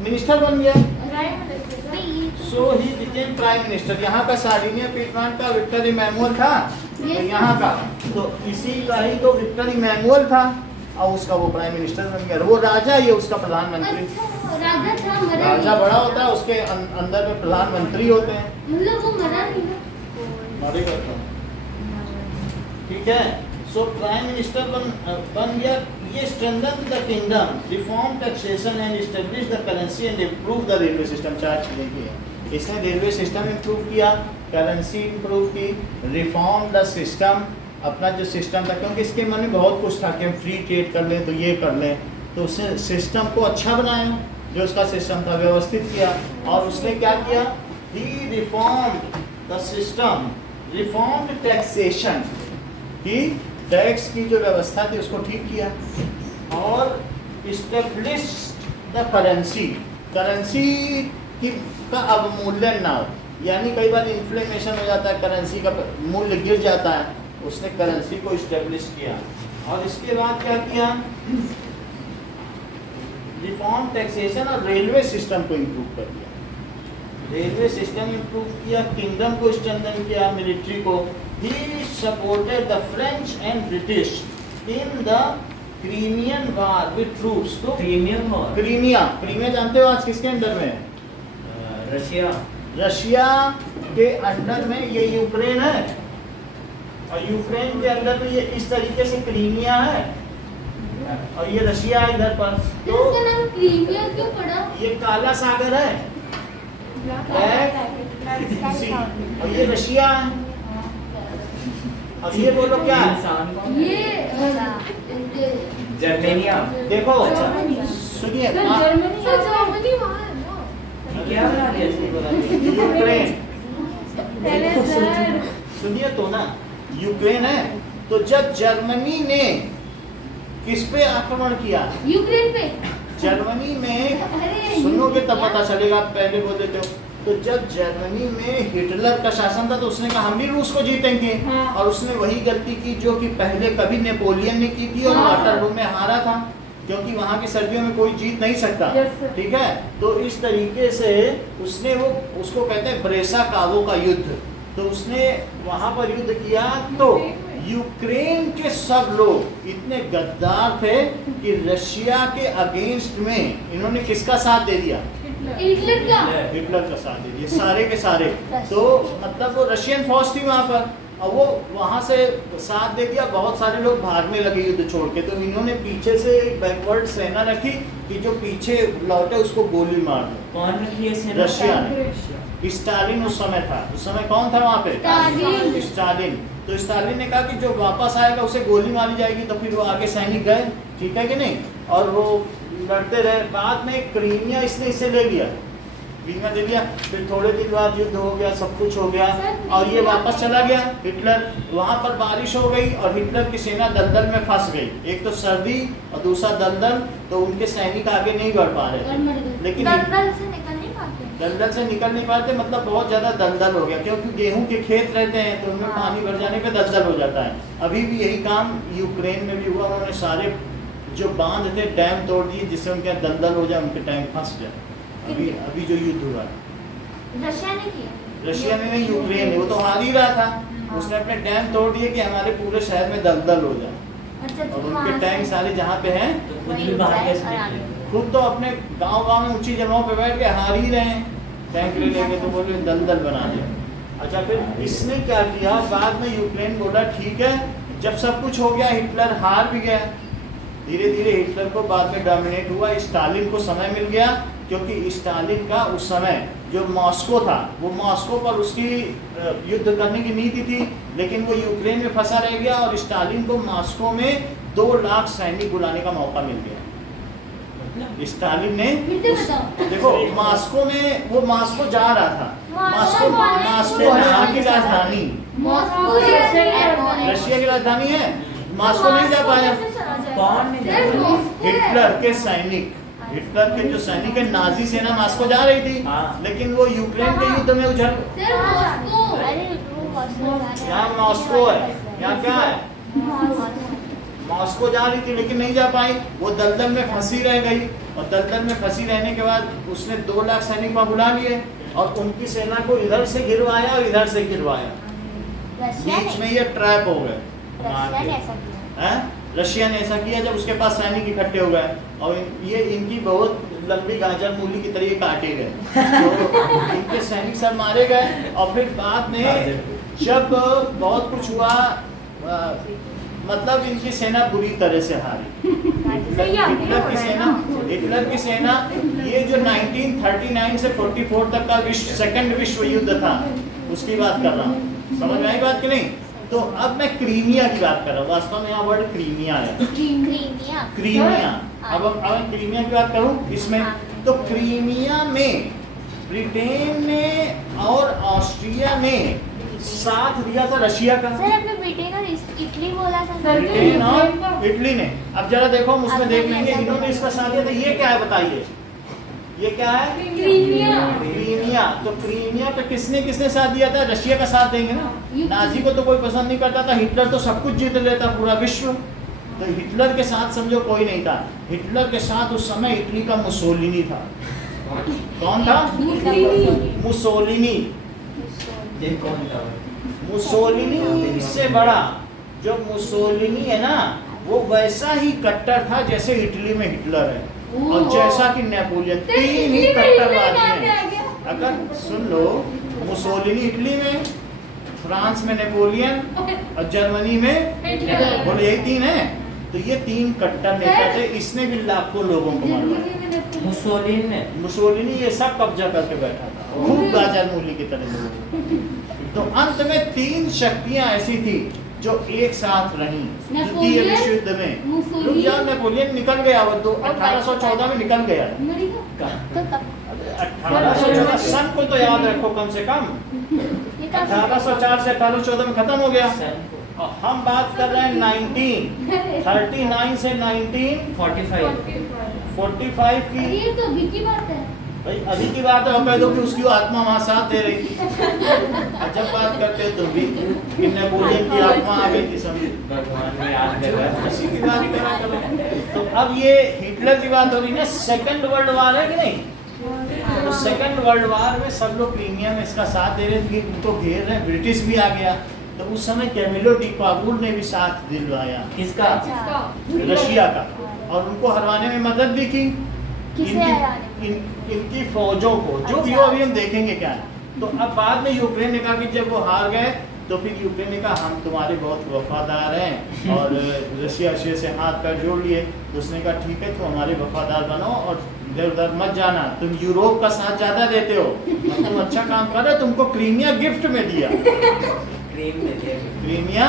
मिनिस्टर बन गया। So he became prime minister, यहाँ का सार्डिनिया पीटमॉन्ट का विक्टर इमैनुअल था, तो यहाँ का तो इसी का ही तो विक्टर इमैनुअल था, और उसका वो प्राइम मिनिस्टर बन गया। वो राजा, ये उसका प्रधानमंत्री। राजा बड़ा होता है, उसके अंदर में प्रधानमंत्री होते हैं, मतलब वो मरा नहीं ना, मरेगा तो ठीक है। सो प्राइम मिनिस्टर बन गया। ये strengthen the kingdom, reform taxation and establish the currency and improve the railway system, 4 चीजें की है इसने। रेलवे सिस्टम इम्प्रूव किया, करेंसी इम्प्रूव की, रिफॉर्म द सिस्टम, अपना जो सिस्टम था, क्योंकि इसके मन में बहुत कुछ था कि हम फ्री ट्रेड कर लें तो ये कर लें, तो उसने सिस्टम को अच्छा बनाया, जो उसका सिस्टम था व्यवस्थित किया। और उसने क्या किया, he reform the system, reform taxation की, टैक्स की जो व्यवस्था थी उसको ठीक किया, और इस्टेब्लिश्ड द करेंसी, करेंसी की का अवमूल्यन ना हो, यानी कई बार इन्फ्लेमेशन हो जाता है, करेंसी का मूल्य गिर जाता है, उसने करेंसी को इस्टेब्लिश किया। और इसके बाद क्या किया, रिफॉर्म टैक्सेशन और रेलवे सिस्टम को इम्प्रूव कर दिया। रेलवे सिस्टम इम्प्रूव किया, किंगडम को स्ट्रेंथन किया, मिलिट्री को। He supported the French and British in the Crimean war with troops. तो प्रीमियम और क्रीमिया, क्रीमिया जानते हो आज किसके अंडर में है? रशिया। रशिया के अंडर में ये यूक्रेन है, और यूक्रेन के अंदर में ये इस तरीके से क्रीमिया है, और ये रशिया है इधर पर। तो तो उसका नाम क्रीमिया क्यों पड़ा? ये काला सागर है, और ये रशिया है, और ये बोलो क्या है? इंसान कौन है? ये जर्मेनिया। देखो सुनिए, जर्मनी वहाँ है ना। क्या बना दिया इसने? यूक्रेन, पहले सर सुनिए तो ना, यूक्रेन है। तो जब जर्मनी ने किस पे आक्रमण किया? यूक्रेन पे। जर्मनी में, अरे सुनोगे तब पता चलेगा, पहले बोल देते हो। तो जब जर्मनी में हिटलर का शासन था तो उसने कहा हम भी रूस को जीतेंगे, हाँ। और उसने वही गलती की जो कि पहले कभी नेपोलियन ने की थी और हाँ। वाटरलू में हारा था, क्योंकि वहां की सर्दियों में कोई जीत नहीं सकता। Yes, sir. ठीक है, तो इस तरीके से उसने वो, उसको कहते हैं ब्रेसा कावो का युद्ध। तो उसने वहां पर युद्ध किया। तो यूक्रेन के सब लोग इतने गद्दार थे कि रशिया के अगेंस्ट में इन्होंने किसका साथ दे दिया? हिटलर का। हिटलर का साथ दे दिया, सारे के सारे। तो मतलब वो रशियन फौज थी वहां पर, और वो वहां से साथ दे दिया। बहुत सारे लोग भागने लगे युद्ध छोड़ के, तो इन्होंने पीछे से एक बैकवर्ड सेना रखी कि जो पीछे लौटे उसको गोली मार दो। कौन रखी है सेना? रशिया ने। स्टालिन उस समय था, उस समय कौन था वहां पे? स्टालिन। स्टालिन। तो स्टालिन ने कहा कि जो वापस आएगा उसे गोली मारी जाएगी। तो फिर वो आगे सैनिक गए, ठीक है कि नहीं, और वो लड़ते रहे। बाद में क्रीमिया इसने इसे ले लिया, क्रीमिया ले लिया। फिर थोड़े दिन बाद युद्ध हो गया, सब कुछ हो गया, और ये वापस चला गया हिटलर। वहां पर बारिश हो गई और हिटलर की सेना दलदल में फंस गई। एक तो सर्दी और दूसरा दलदल, तो उनके सैनिक आगे नहीं बढ़ पा रहे और मर थे। गए। लेकिन दलदल से निकल नहीं पाते। दलदल से निकल नहीं पाते, मतलब बहुत ज्यादा दलदल हो गया, क्योंकि गेहूं के खेत रहते हैं तो उनमें पानी भर जाने पे दलदल हो जाता है। अभी भी यही काम यूक्रेन में भी हुआ। उन्होंने सारे जो बांध थे डैम तोड़ दिए, जिससे उनके दलदल हो जाए, उनके टैंक फंस जाए। अभी जो युद्ध हुआ रशिया ने किया। रशिया ने नहीं, यूक्रेन ने। वो तो हार ही रहा था, उसने अपने डैम तोड़ दिए कि हमारे पूरे शहर में दलदल हो जाए, अच्छा, और तो उनके वहाँ टैंक से- सारे जहाँ पे हैं तो खुद भी बाहर कैसे निकले? खुद तो अपने गांव में ऊंची जगहों पे बैठ के हार ही रहे हैं, टैंक ले लेंगे तो बोले दलदल बना दिया। अच्छा, फिर इसने क्या किया? बाद में यूक्रेन बोला ठीक है, जब सब कुछ हो गया, हिटलर हार भी गया, धीरे धीरे हिटलर को बाद में डोमिनेट हुआ। स्टालिन को समय मिल गया, क्योंकि स्टालिन का उस समय जो मॉस्को था, वो मॉस्को पर उसकी युद्ध करने की नीति थी, लेकिन वो यूक्रेन में फंसा रह गया, और स्टालिन को मॉस्को में 2 लाख सैनिक बुलाने का मौका मिल गया। स्टालिन ने फिर से बताओ। देखो, मॉस्को में, वो मॉस्को जा रहा था, मॉस्को मॉस्को यहाँ की राजधानी, मॉस्को रशिया की राजधानी है, मॉस्को नहीं जा पाया। कौन नहीं सर, जाता? मॉस्को है। हिटलर के सैनिक, हिटलर के जो सैनिक है, नाजी सेना मॉस्को जा रही थी, हाँ। लेकिन वो यूक्रेन के युद्ध में उछल। Sir Moscow. यहाँ मॉस्को है, यहाँ क्या है? मॉस्को जा रही थी लेकिन नहीं जा पाई, वो दलदल में फंसी रह गई, और दलदल में फंसी रहने के बाद उसने 2 लाख सैनिक वहां बुला लिए, और उनकी सेना को इधर से गिरवाया और इधर से गिरवाया। बीच में ये ट्रैप हो गए। रशिया ने ऐसा किया जब उसके पास सैनिक इकट्ठे हो गए, और ये इनकी बहुत लंबी गाजर मूली की तरह काटे गए, तो इनके सैनिक सब मारे गए। और फिर बाद में जब बहुत कुछ हुआ, मतलब इनकी सेना बुरी तरह से हारी। हिटलर की सेना ये जो 1939 से 44 तक का सेकंड विश्व युद्ध था, उसकी बात कर रहा हूँ, समझ में आई बात कि नहीं? तो अब मैं क्रीमिया की बात कर रहा हूँ, वास्तव में यहाँ वर्ड क्रीमिया है, क्रीमिया। अब मैं क्रीमिया की बात करूँ इसमें, तो क्रीमिया में ब्रिटेन ने और ऑस्ट्रिया ने साथ दिया था रशिया का। सर आपने ब्रिटेन और इटली बोला था। सर, ब्रिटेन और इटली ने। अब जरा देखो, हम उसमें देख लेंगे इन्होंने इसका साथ दिया था। ये क्या है बताइए, ये क्या है? क्रीमिया। क्रीमिया। तो क्रीमिया पे किसने किसने साथ दिया था? रशिया का साथ देंगे ना। नाजी को तो कोई पसंद नहीं करता था, हिटलर तो सब कुछ जीत लेता पूरा विश्व, तो हिटलर के साथ समझो कोई नहीं था। हिटलर के साथ उस समय इटली का मुसोलिनी था, कौन था? मुसोलिनी। ये कौन था? मुसोलिनी से बड़ा, जो मुसोलिनी है ना वो वैसा ही कट्टर था जैसे इटली में हिटलर है और जैसा कि नेपोलियन, तीन ही कट्टरवादी हैं। अगर सुन लो, मुसोलिनी इटली में, फ्रांस में नेपोलियन और जर्मनी में बोले यही तीन है। तो ये तीन कट्टर नेता थे, इसने भी लाखों लोगों को मारा। मुसोलिनी ये सब कब्जा करके बैठा था, खूब गाजर मूली की तरह लोगों। तो अंत में तीन शक्तियां ऐसी थी जो एक साथ रही द्वितीय विश्व युद्ध में। रुक जाओ, नेपोलियन निकल गया, वो तो 1814 में निकल गया। 1814 सन को तो याद रखो कम से कम। 1804 से 1814 में खत्म हो गया। और हम बात कर रहे हैं 1939 से 1945 की। ये तो अभी की बात है भाई, अभी की बात है। कह दो कि उसकी आत्मा वहां साथ दे रही थी। जब बात करते हैं तो भी नेपोलियन की आत्मा आ गई थी, समझे? उसी की बात करा करो। तो अब ये हिटलर की बात हो रही है ना, सेकंड वर्ल्ड वार है कि नहीं? तो सेकंड वर्ल्ड वार में सब लोग क्रीमिया में इसका साथ दे रहे थे, उनको घेर रहे, ब्रिटिश भी आ गया। तो उस समय कैमिलो डी पावुल ने भी साथ दिलवाया। किसका? रशिया का। और उनको हरवाने में मदद भी की, इनकी फौजों को, जो भी हो अभी हम देखेंगे क्या है। तो अब बाद में यूक्रेन ने कहा कि जब वो हार गए तो फिर यूक्रेन ने कहा हम तुम्हारे बहुत वफादार हैं, और रशिया से हाथ पैर जोड़ लिए। तो उसने कहा ठीक है, तुम हमारे वफादार बनो और इधर उधर मत जाना, तुम यूरोप का साथ ज्यादा देते हो, तुम अच्छा काम कर रहे हो, तुमको क्रीमिया गिफ्ट में दिया। क्रीमिया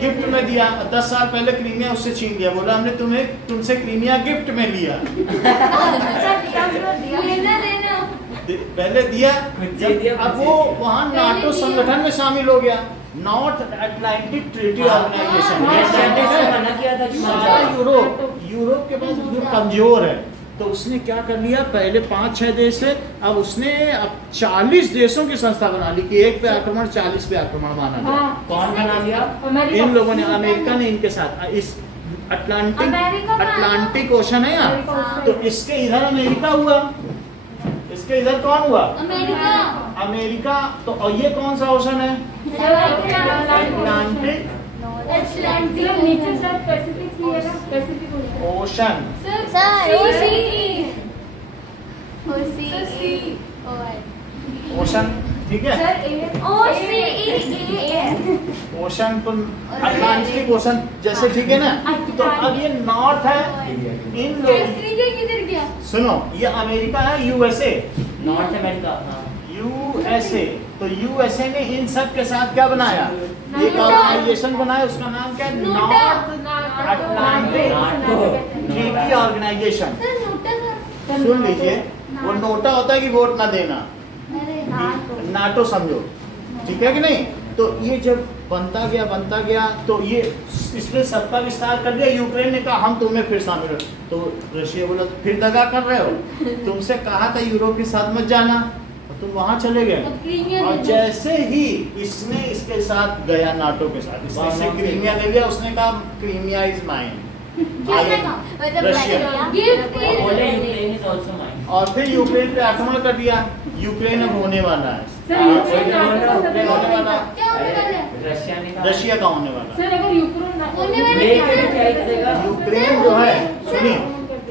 गिफ्ट में दिया। 10 साल पहले क्रीमिया उससे छीन लिया, बोला हमने तुमसे क्रीमिया गिफ्ट में लिया। पहले दिया, अब वो वहाँ नाटो संगठन में शामिल हो गया, North Atlantic Treaty Organisation. Europe के पास कमजोर है, तो उसने क्या कर लिया, पहले 5-6 देश है, अब उसने अब 40 देशों की संस्था बना ली कि एक पे आक्रमण 40 पे आक्रमण माना जाए। कौन बना लिया? इन लोगों ने, अमेरिका ने इनके साथ। इस अटलांटिक ओशन है यहाँ, तो इसके इधर अमेरिका हुआ, इसके इधर कौन हुआ? अमेरिका। तो और ये कौन सा ओशन है? Atlantic ocean. ओशन, ठीक है। ओशन तो अटलांटिक ओशन जैसे, ठीक है ना। तो अब ये नॉर्थ है, इन लोग सुनो, ये अमेरिका है, यूएसए, नॉर्थ अमेरिका, यूएसए। तो यूएसए ने इन सब के साथ क्या बनाया? एक ऑर्गेनाइजेशन बनाया, उसका नाम क्या है? North Atlantic Treaty Organisation. सुन लीजिए, वो नोटा होता है कि वोट ना देना, नाटो समझो, ठीक है कि नहीं? तो ये जब बनता गया तो ये इसने सबका विस्तार कर दिया। यूक्रेन ने कहा हम तुम्हें फिर शामिल हो, तो रशिया बोला फिर दगा कर रहे हो, तुमसे कहा था यूरोप के साथ मत जाना, तुम वहां चले गए। और जैसे ही इसने इसके साथ गया, नाटो के साथ, इसने क्रीमिया ले लिया, उसने कहा क्रीमिया इज माइन। और फिर यूक्रेन पे आक्रमण कर दिया। यूक्रेन अब होने वाला है, रशिया का होने वाला है। यूक्रेन जो है,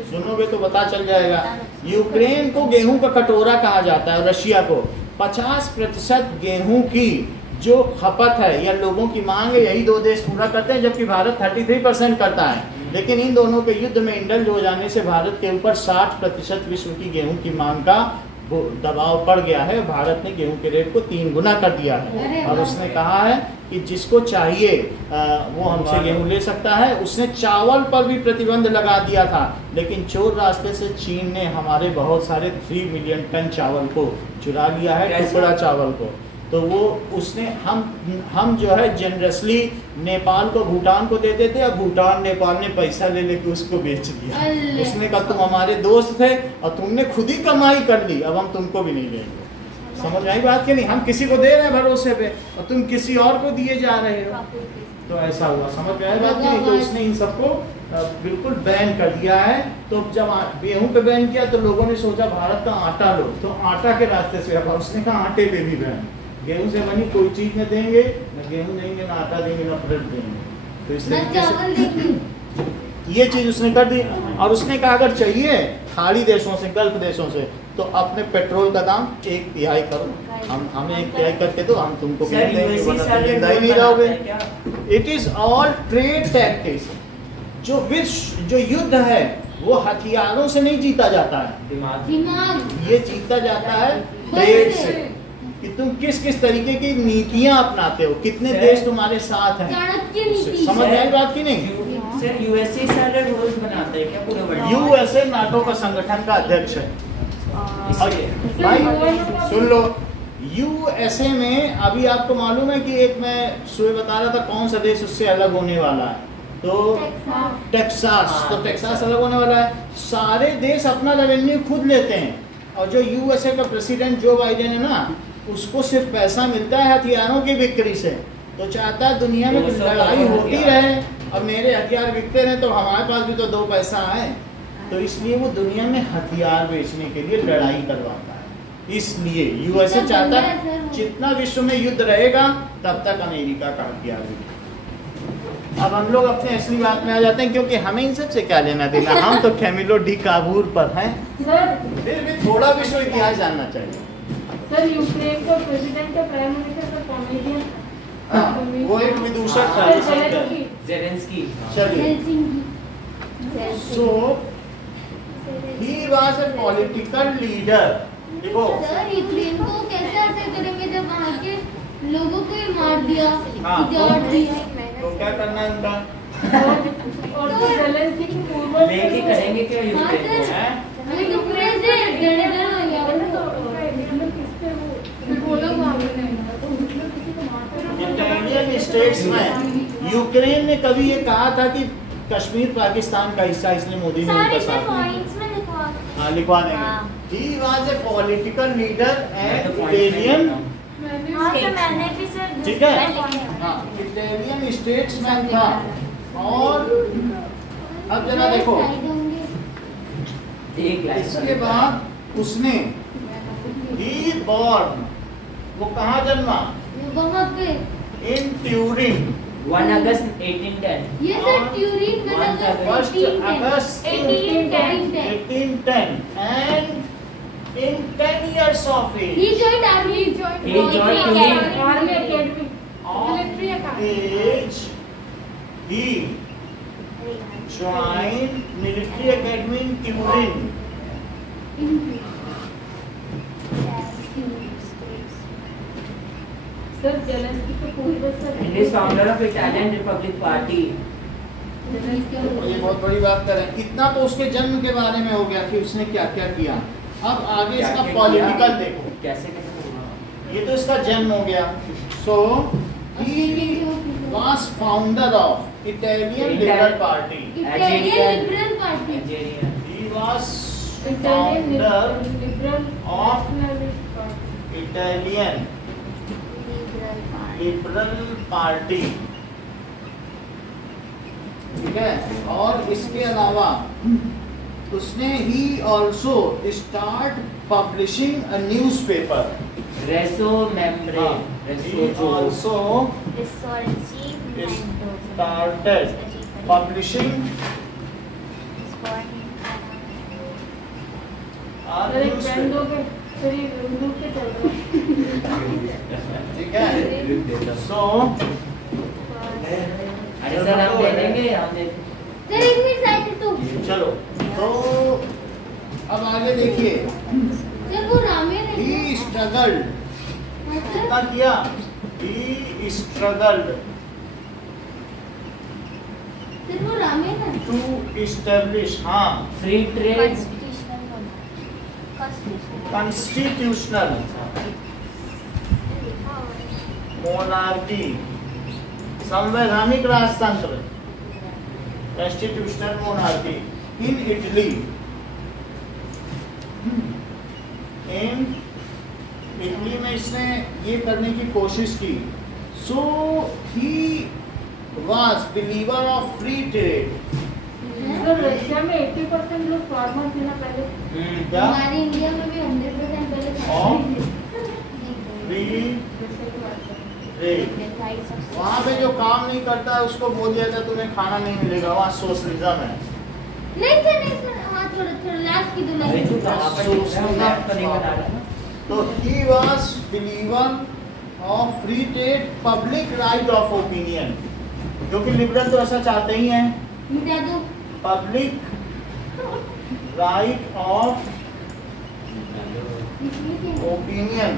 सुनोगे तो पता चल जाएगा। यूक्रेन को गेहूं का कटोरा कहा जाता है, रशिया को 50% गेहूं की जो खपत है या लोगों की मांग है, यही दो देश पूरा करते हैं, जबकि भारत 33% करता है। लेकिन इन दोनों के युद्ध में इंडल्ज हो जाने से भारत के ऊपर 60% विश्व की गेहूं की मांग का दबाव पड़ गया है। भारत ने गेहूं के रेट को 3 गुना कर दिया है, और उसने कहा है कि जिसको चाहिए वो हमसे गेहूं ले सकता है। उसने चावल पर भी प्रतिबंध लगा दिया था, लेकिन चोर रास्ते से चीन ने हमारे बहुत सारे 3 मिलियन टन चावल को चुरा लिया है, टुकड़ा चावल को। तो वो उसने हम जो है जनरसली नेपाल को, भूटान को देते थे, और भूटान नेपाल ने पैसा ले लेके उसको बेच दिया। उसने कहा तुम हमारे दोस्त थे और तुमने खुद ही कमाई कर ली, अब हम तुमको भी नहीं लेंगे। समझ आई बात कि नहीं? हम किसी को दे रहे हैं भरोसे पे और तुम किसी और को दिए जा रहे हो। तो ऐसा हुआ, समझ में आया बात नहीं? तो उसने इन सबको बिल्कुल बैन कर दिया है। तो जब गेहूं पे बैन किया तो लोगों ने सोचा भारत का आटा लो, तो आटा के रास्ते से व्यापार, उसने कहा आटे पे भी बैन, गेहूं से बनी कोई चीज न देंगे, न गेहूं देंगे, न आटा देंगे, न ब्रेड देंगे। तो इस तरीके से ये चीज उसने कर दी। और उसने कहा अगर चाहिए खाड़ी देशों से, गल्फ देशों से, तो अपने पेट्रोल का दाम 1/3 करो, हमें 1/3 करके दो, हम तुमको सर देंगे, वरना तुम यूएसए जिंदा ही नहीं रहोगे। It is all trade tactics. जो विश्व जो युद्ध है वो हथियारों से नहीं जीता जाता है, दिमाग ये जीता जाता है ट्रेड से, कि तुम किस किस तरीके की नीतियां अपनाते हो, कितने सर, देश तुम्हारे साथ हैं। चाणक्य नीति। समझ में आई बात की नहीं? सर यूएसए सारे रूल्स बनाता है क्या पूरे वर्ल्ड? यूएसए नाटो का संगठन का अध्यक्ष है। इसलिए भाई सुन लो, यूएसए में अभी आपको मालूम है कि एक मैं सुबह बता रहा था कौन सा देश उससे अलग होने वाला है, तो टेक्सास। तो टेक्सास अलग होने वाला है। सारे देश अपना रेवेन्यू खुद लेते हैं, और जो यूएसए का प्रेसिडेंट जो बाइडेन है ना, उसको सिर्फ पैसा मिलता है हथियारों की बिक्री से। तो चाहता है दुनिया में लड़ाई होती रहे, अब मेरे हथियार बिकते रहे तो हमारे पास भी तो 2 पैसा है। तो इसलिए वो दुनिया में हथियार बेचने के लिए लड़ाई करवाता है। इसलिए यूएसए चाहता है जितना विश्व में युद्ध रहेगा तब तक अमेरिका का हथियार बिके। अब हम लोग अपने असली बात में आ जाते हैं, क्योंकि हमें इन सब से क्या लेना देना, हम तो कैमिलो डी काबूर पर हैं। फिर भी थोड़ा विश्व इतिहास जानना चाहिए। सर यूक्रेन का प्रेसिडेंट का प्राइम मिनिस्टर का कॉमेडियन, वो एक विदूषक था। ज़ेलेंस्की। चलिए, so he was a political leader. देखो सर यूक्रेन को कैसे ऐसे करेंगे जब वहाँ के लोगों को ही मार दिया, हाँ, उजाड़ दिया। तो क्या करना है उनका? और तो ज़ेलेंस्की की पूर्वज लेके करेंगे क्या हाँ यूक्रेन को? सर, हैं? हमें यूक्रेन से लड़ना हो गया। इटालियन स्टेट्स में यूक्रेन ने कभी ये कहा था कि कश्मीर पाकिस्तान का हिस्सा, इसलिए मोदी ने सर उनका इसे साथ दिया। पॉइंट्स में लिखवा दो। हाँ, लिखवा देंगे। हाँ। He was a political leader and Italian, हाँ सर मैंने भी सर ठीक है? लिखे हैं। हाँ, इटालियन स्टेट्समैन था। और अब जरा देखो, इसके बाद उसने ही बॉर्न, वो कहाँ जन्मा? वहाँ पे इन ट्यूरिंग, 1 अगस्त 1810। ये सर ट्यूरिंग में लगा 1 अगस्त 1810 1810, and in 10 years of age, He joined army. He joined Turin. Army academy, of military academy. age, he joined military academy in Turin. Sir Zelensky के पूर्वज sir And is founder of Italian Republic Party. और ये बहुत बड़ी बात करें, इतना तो उसके जन्म के बारे में हो गया कि उसने क्या क्या किया। अब आगे इसका क्या-क्या पॉलिटिकल किया? देखो, कैसे कैसे हुआ? ये तो इसका जन्म हो गया। So he was founder of Italian liberal party. Italian Liberal Party. Algeria. He was Italian founder liberal of nationalist party. Italian liberal party, ठीक है? और इसके अलावा उसने he also start publishing a newspaper. Reso membre. He Reso also started publishing a sir एक पेन newspaper, दोगे? सर ये रुक के चल रहा है। ठीक है? सो अरे सर हम दे देंगे, हम दे देंगे। सर एक मिनट साइड तो चलो, तो अब आगे देखिए, सर वो रामेन है he struggled, हाँ, सर कितना किया? He struggled सर वो रामेन है to establish, हाँ, Free trade. constitutional monarchy, संवैधानिक राजतंत्र, constitutional monarchy in Italy. in Italy में इसने ये करने की कोशिश की। सो ही was believer of free trade. तो रशिया में 80% लोग फार्मर थे ना पहले। क्या? हमारे इंडिया में भी 100% पहले और free trade। वहाँ पे जो काम नहीं करता है उसको बोल दिया था तुम्हें खाना नहीं मिलेगा, वहाँ सोशलिज्म है। नहीं सर हाँ थोड़ा लास्ट की दो अरे जो लाइन कहाँ पर लिखा है, मैं आपको नहीं बता रहा ना। तो he was believer of free trade, public right of opinion, क्योंकि लिबरल तो ऐसा चाहते ही हैं। मिटा दो पब्लिक राइट ऑफ ओपिनियन।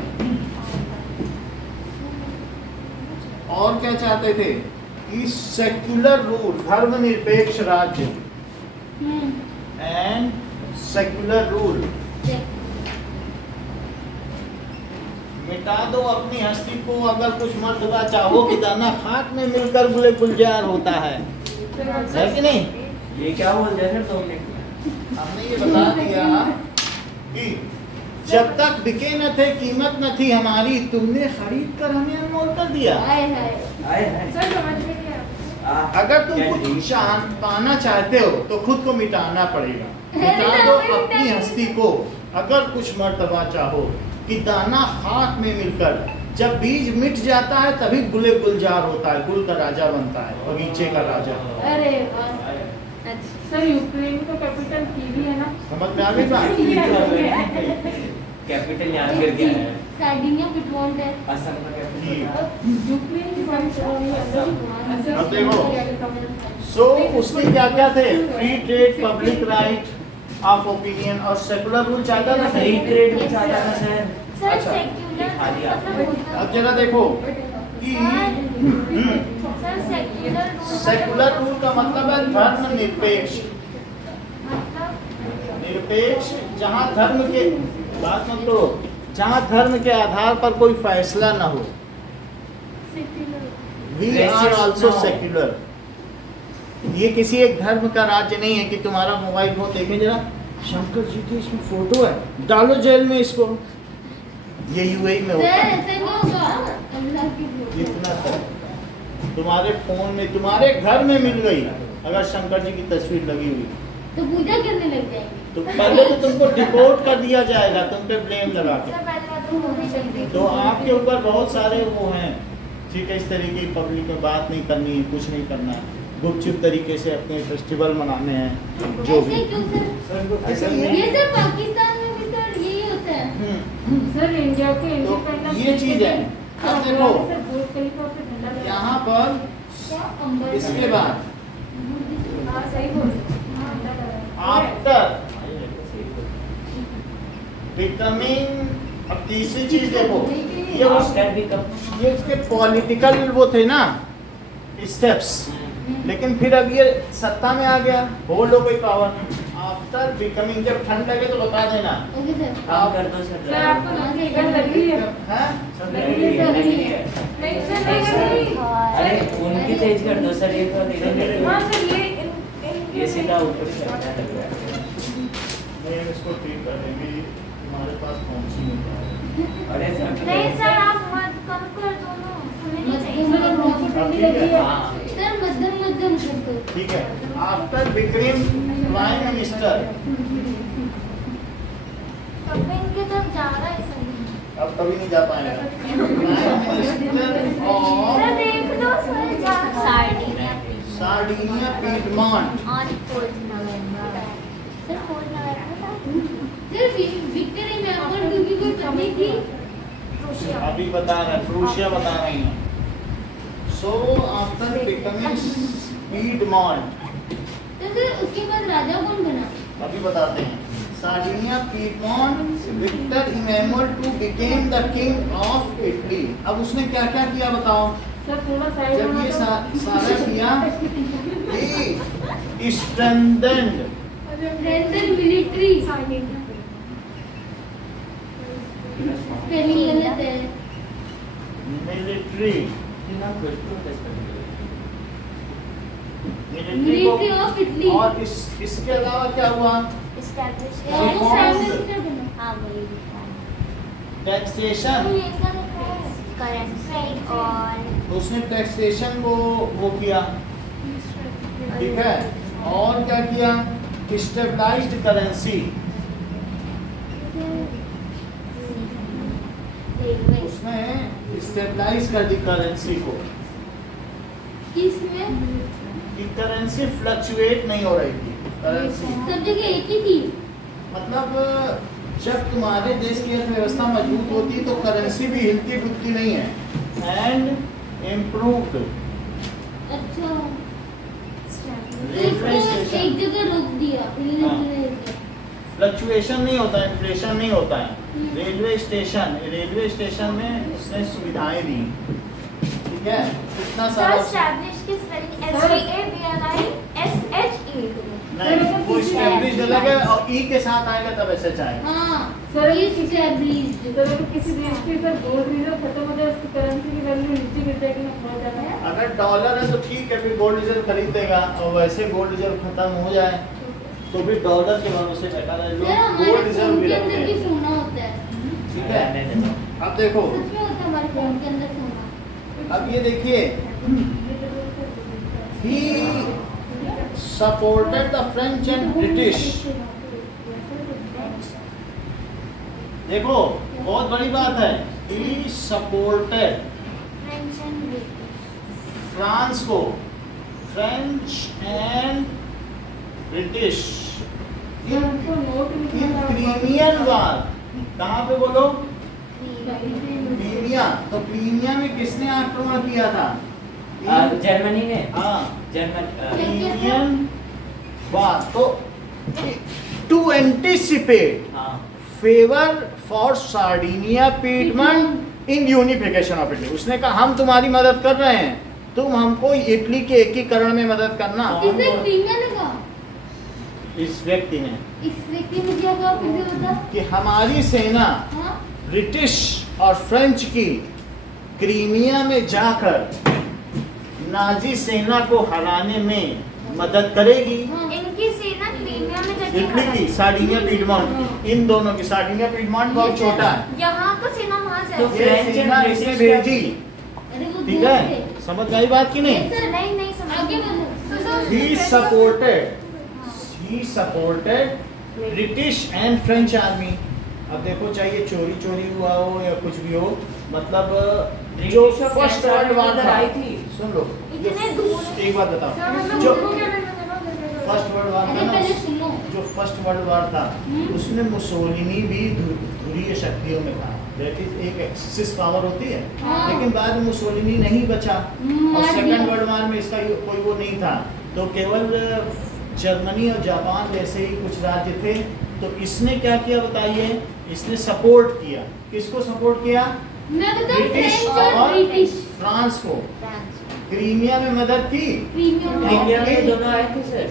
और क्या चाहते थे कि सेक्युलर रूल, धर्मनिरपेक्ष राज्य एंड सेक्युलर रूल। मिटा दो अपनी हस्ती को, अगर कुछ मर्तबा चाहो कि दाना खाक में मिलकर गुले गुलजार होता है कि नहीं? ये क्या बोल दिया सर तुमने? हमने ये बता दिया कि जब तक बिके न थे, कीमत न थी हमारी, तुमने खरीद कर हमें अनमोल कर दिया। हाय हाय आए हैं। सर समझ में नहीं आया। अगर तुम क्या कुछ जी? पाना चाहते हो तो खुद को मिटाना पड़ेगा। मिटा दो अपनी हस्ती को, अगर कुछ मर्तबा चाहो कि दाना खाक में मिलकर, जब बीज मिट जाता है तभी गुले गुलजार होता है, गुल का राजा बनता है, बगीचे का राजा। अरे वाह। सर यूक्रेन का कैपिटल कीव है ना? समझ में आ गई बात? कैपिटल याद कर गया है। सार्डिनिया पिटवांट है असम का कैपिटल। जी। यूक्रेन की बात कर रही है। अब देखो, सो उसके क्या क्या थे? Free trade, public right of opinion और सेकुलर रूल चाहता था। फ्री ट्रेड में चाहता था सर। सर अच्छा, सेक्युलर दिखा दिया आपने। अब जरा देखो कि सर सेकुलर रूल का मतलब है धर्मनिरपेक्ष। मतलब निरपेक्ष, जहाँ धर्म के बात मत करो, जहाँ धर्म के आधार पर कोई फैसला न हो। We are also secular. ये किसी एक धर्म का राज्य नहीं है कि तुम्हारा मोबाइल फोन देखें जरा, शंकर जी की इसमें फोटो है, डालो जेल में इसको। ये यूएई में होता सर है। ऐसा नहीं होगा अल्लाह की इतना तक तुम्हारे फोन में, तुम्हारे घर में मिल गई अगर शंकर जी की तस्वीर लगी हुई, तो पूजा करने लग जाएंगे तो पहले तो तुमको डिपोर्ट कर दिया जाएगा, तुम पे ब्लेम लगा के। सर पहले बात तो होनी चाहिए। तो आपके ऊपर बहुत सारे वो हैं, ठीक है, इस तरीके की पब्लिक में बात नहीं करनी है, कुछ नहीं करना है, गुपचुप तरीके से अपने फेस्टिवल मनाने हैं, जो ऐसे भी क्यों सर ऐसा ही है। ये सर पाकिस्तान में भी सर यही होता है सर इंडिया के तो इंडिपेंडेंस ये चीज है। अब देखो सर बुर्ज खलीफा पे झंडा लगा। यहाँ पर इसके बाद हाँ सही बोल रहे हो। हाँ, झंडा लगा। आफ्टर बिकमिंग, अब तीसरी चीज देखो, ये उसके पॉलिटिकल वो थे ना स्टेप्स, लेकिन फिर अब ये सत्ता में आ गया, होल्ड हो गई पावर। आफ्टर बिकमिंग, जब ठंड लगे तो बता देना। ओके सर काम कर दो सर। सर आपको नौकरी लग रही है? हैं? लगी है, लगी है। नहीं सर नहीं लग रही। अरे उनकी तेज कर दो सर, ये तो धीरे धीरे। हाँ सर ये सीधा ऊपर से आता है। नहीं, इसको ठीक कर देंगे, तुम्हारे पास पहुंच ही नहीं पाएगा। अरे सर नहीं सर आप मत कम कर दो ना, हमें नहीं चाहिए। अब ठीक है, हाँ। सर मध्यम मध्यम कर दो ठीक है। आफ्टर बिकमिंग प्राइम मिनिस्टर, कब इनके तरफ जा रहा है सर? अब कभी नहीं जा पाएगा। प्राइम मिनिस्टर ऑफ सर देख दो सर जा Sardinia Sardinia Piedmont. On 4 November. Sir 4 November sir Victor Emmanuel two की कोई पत्नी थी रूसिया। अभी बता रहे हैं, प्रूशिया बता रही हैं। सो आफ्टर बिकमिंग पीडमॉन्ट, तो सर उसके बाद राजा कौन बना अभी बताते हैं। Sardinia Piedmont, Victor Emmanuel two became the king of Italy. अब उसने क्या क्या किया बताओ? सर थोड़ा साइड जब ये सारा किया, he strengthened render military spelling गलत है मिलिट्री मिलिट्री ऑफ इटली और इसके अलावा क्या हुआ? एस्टैब्लिश हाँ वही टैक्सेशन करेंसी और तो उसने टैक्सेशन को वो किया, ठीक है। और क्या किया, स्टेबलाइज्ड करेंसी, उसने स्टेबलाइज कर दी करेंसी को, किसमें? कि करेंसी फ्लक्चुएट नहीं हो रही थी। करेंसी सब जगह एक ही थी। मतलब जब तुम्हारे देश की अर्थव्यवस्था मजबूत होती है तो करेंसी भी हिलती फुलती नहीं है। एंड इम्प्रूव्ड, अच्छा, रेलवे उसको स्टेशन, एक जगह रोक दिया, फ्लक्चुएशन नहीं होता है, इन्फ्लेशन नहीं होता है। रेलवे स्टेशन में इसने सुविधाएं दी, ठीक है। कितना सर सारा एस्टैब्लिश की स्पेलिंग STABLISHE नहीं, वो स्टैब्लिश अलग है और ई के साथ आएगा तब ऐसे चाहेगा। हाँ, सर ये established। सर अगर किसी देश की सर गोल्ड रिजर्व खत्म हो जाए, उसकी करेंसी की वैल्यू नीचे गिर जाएगी ना, बहुत ज्यादा है। अगर डॉलर है तो ठीक है, फिर गोल्ड रिजर्व खरीद देगा, और वैसे गोल्ड रिजर्व खत्म हो जाए तो फिर डॉलर के भरोसे बैठा रहे लोग, सर हमारे गोल्ड रिजर्व फोन भी के अंदर भी रखेंगे, सोना होता है। ठीक है। अब देखो, सच में होता है हमारे फोन के अंदर सोना। अब ये देखिए, he supported the French and British। देखो बहुत बड़ी बात है, he supported फ्रांस को, French and British in Crimean war. कहाँ पे बोलो, क्रीमिया। तो क्रीमिया में किसने आक्रमण किया था? जर्मनी ने। हाँ, जर्मन वार। तो to anticipate favour for Sardinia Piedmont in unification of Italy, उसने कहा हम तुम्हारी मदद कर रहे हैं, तुम हमको इटली के एकीकरण में मदद करना। किसने? क्रीमिया ने कहा? इस व्यक्ति ने, इस व्यक्ति ने क्या कहा, फिर से बता। कि हमारी सेना हाँ? ब्रिटिश और फ्रेंच की क्रीमिया में जाकर नाजी सेना को हराने में मदद करेगी। इनकी सेना क्रीमिया में जाके इटली की, सार्डिनिया पीडमोंट की, इन दोनों की। सार्डिनिया पीडमोंट बहुत छोटा है, यहाँ तो सेना वहाँ तो जाएगी। ये सेना इसने भेजी, अरे वो ठीक दोस्त है। थे। समझ गई बात की नहीं? सर नहीं नहीं समझ आगे बोलो। he supported British and French army. अब देखो, चाहे चोरी चोरी हुआ हो या कुछ भी हो, मतलब जो फर्स्ट वर्ल्ड वार था, सुन लो, इतने दूर एक बात बताओ, जो फर्स्ट वर्ल्ड वार था अरे ना, पहले सुनो। जो फर्स्ट वर्ल्ड वार था उसमें मुसोलिनी भी धुरीय शक्तियों में था, दैट इज एक एक्सिस पावर होती है, हाँ। लेकिन बाद में मुसोलिनी नहीं बचा, और मार सेकंड दिया। वर्ल्ड वार में इसका कोई वो नहीं था, तो केवल जर्मनी और जापान जैसे ही कुछ राज्य थे। तो इसने क्या किया बताइए, इसने सपोर्ट किया, किसको सपोर्ट किया? मैं बताऊं, ब्रिटिश फ्रेंच और और ब्रिटिश। फ्रांस को। क्रीमिया में मदद की, क्रीमिया में दोनों आए थे सर।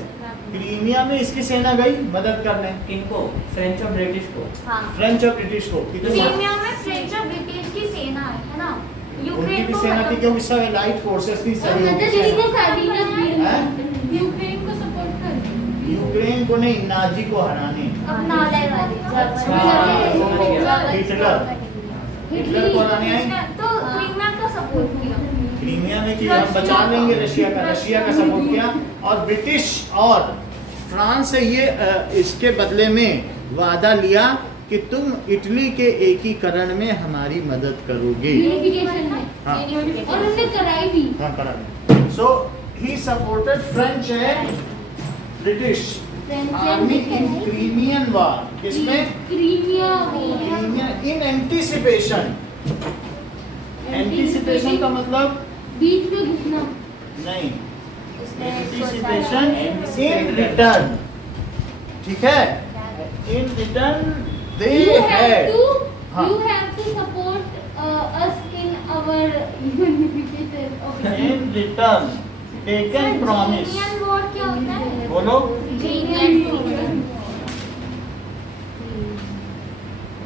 क्रीमिया में इसकी सेना गई मदद करने, किनको? फ्रेंच और ब्रिटिश को। हाँ फ्रेंच और ब्रिटिश को। क्रीमिया में फ्रेंच और ब्रिटिश की सेना है ना, उनकी यूक्रेन भी को सेना थी, क्योंकि सब एलाइड फोर्सेस थी, और मतलब जिसको सहयोगी सार्डिनिया हैं? यूक्रेन को सपोर्ट कर यूक्रेन को नहीं, नाजी को हराने। अपना हिटलर को हराने आई। तो क्रीमिया का सपोर्ट किया। क्रीमिया में कि हम बचा लेंगे रशिया का सपोर्ट किया, और ब्रिटिश और फ्रांस से ये इसके बदले में वादा लिया कि तुम इटली के एकीकरण में हमारी मदद करोगे। यूनिफिकेशन में। हाँ। और उन्होंने कराई भी। हाँ, करा। So he supported French and British army in Crimean war. किसमें? Crimea Crimea in anticipation. Anticipation का मतलब बीच में घुसना। नहीं, एंटीसिपेशन इन रिटर्न, ठीक है। In return they had, you have to support us in our unification of in return taken promise. Crimean war क्या होता है? बोलो। क्रीमियन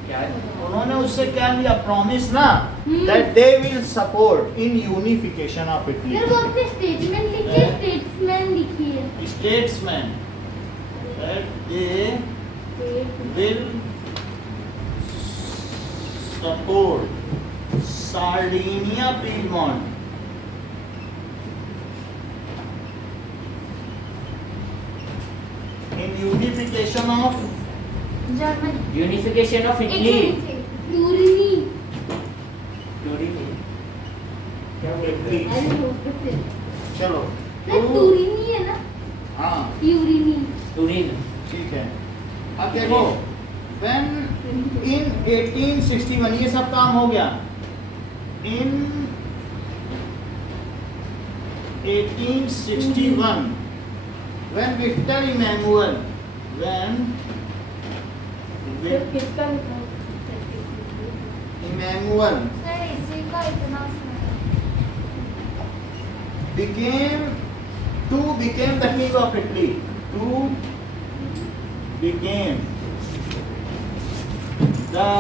क्या है? उन्होंने उससे क्या लिया? प्रॉमिस ना, that they will support in unification of Italy. फिर वो अपने स्टेटमेंट लिखिए, स्टेट्समैन लिखिए। Statesman that they will support Sardinia Piedmont in unification of Germany unification of Italy. टूरिनी क्या इटली। बोलते चलो टूरिनी है ना, हाँ यूरिनी। टूरिन। ठीक है। अब देखो when in 1861 ये सब काम हो गया। in 1861 when Victor Emmanuel किसका लिखा है? Emmanuel सर इसी का इतना became the king of Italy. Became the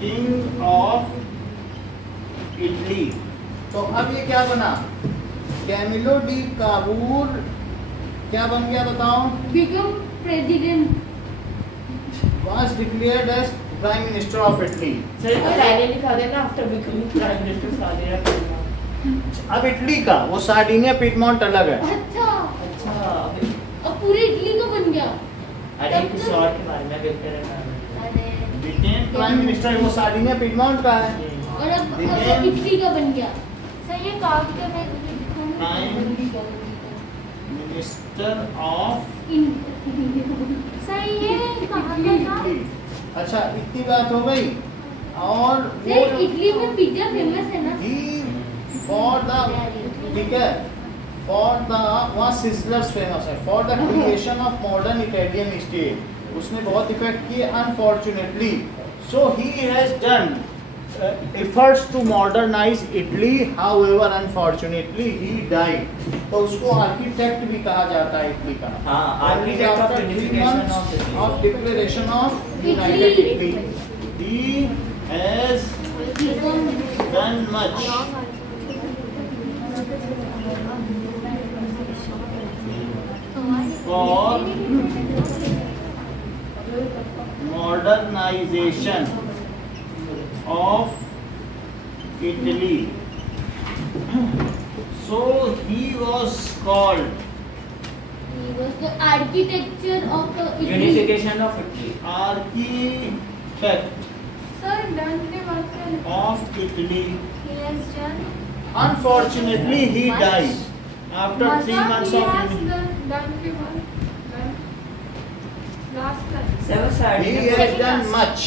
king of Italy. तो अब ये क्या बना? कैमिलो डी काबूल क्या बन गया बताओ? Become president. Was declared as Prime Minister of Italy. Sir तो पहले लिखा देना after becoming prime minister Sardinia. अब इटली का वो सार्डिनिया पिडमॉन्ट अलग है। अच्छा, अच्छा अब पूरी इटली का बन गया। अरे किसी और के बारे में देखते रहना। ब्रिटेन प्राइम मिनिस्टर वो सार्डिनिया पिडमॉन्ट का है। और अब इटली का बन गया। सर ये कागज के में प्राइम मिनिस्टर ऑफ सर ये कहाँ का था? अच्छा इतनी बात हो गई। और सर इटली में पिज्जा फेमस है ना। फॉर द ठीक है फॉर द वहाँ सिजलर्स फेमस है for the creation of modern Italian state. उसने बहुत इफेक्ट किए unfortunately. So he has done efforts to modernize Italy, however unfortunately he died. तो उसको आर्किटेक्ट भी कहा जाता है इटली का। हाँ, architect of unification of Italy. of declaration of united Italy. He has done much for modernization of Italy. So he was called He was the architecture of the Italy. Unification of Italy. architect sir done के बाद क्या of Italy. he has done? Unfortunately, he died after 3 months of done के बाद लास्ट का sir he Sardinia has done much.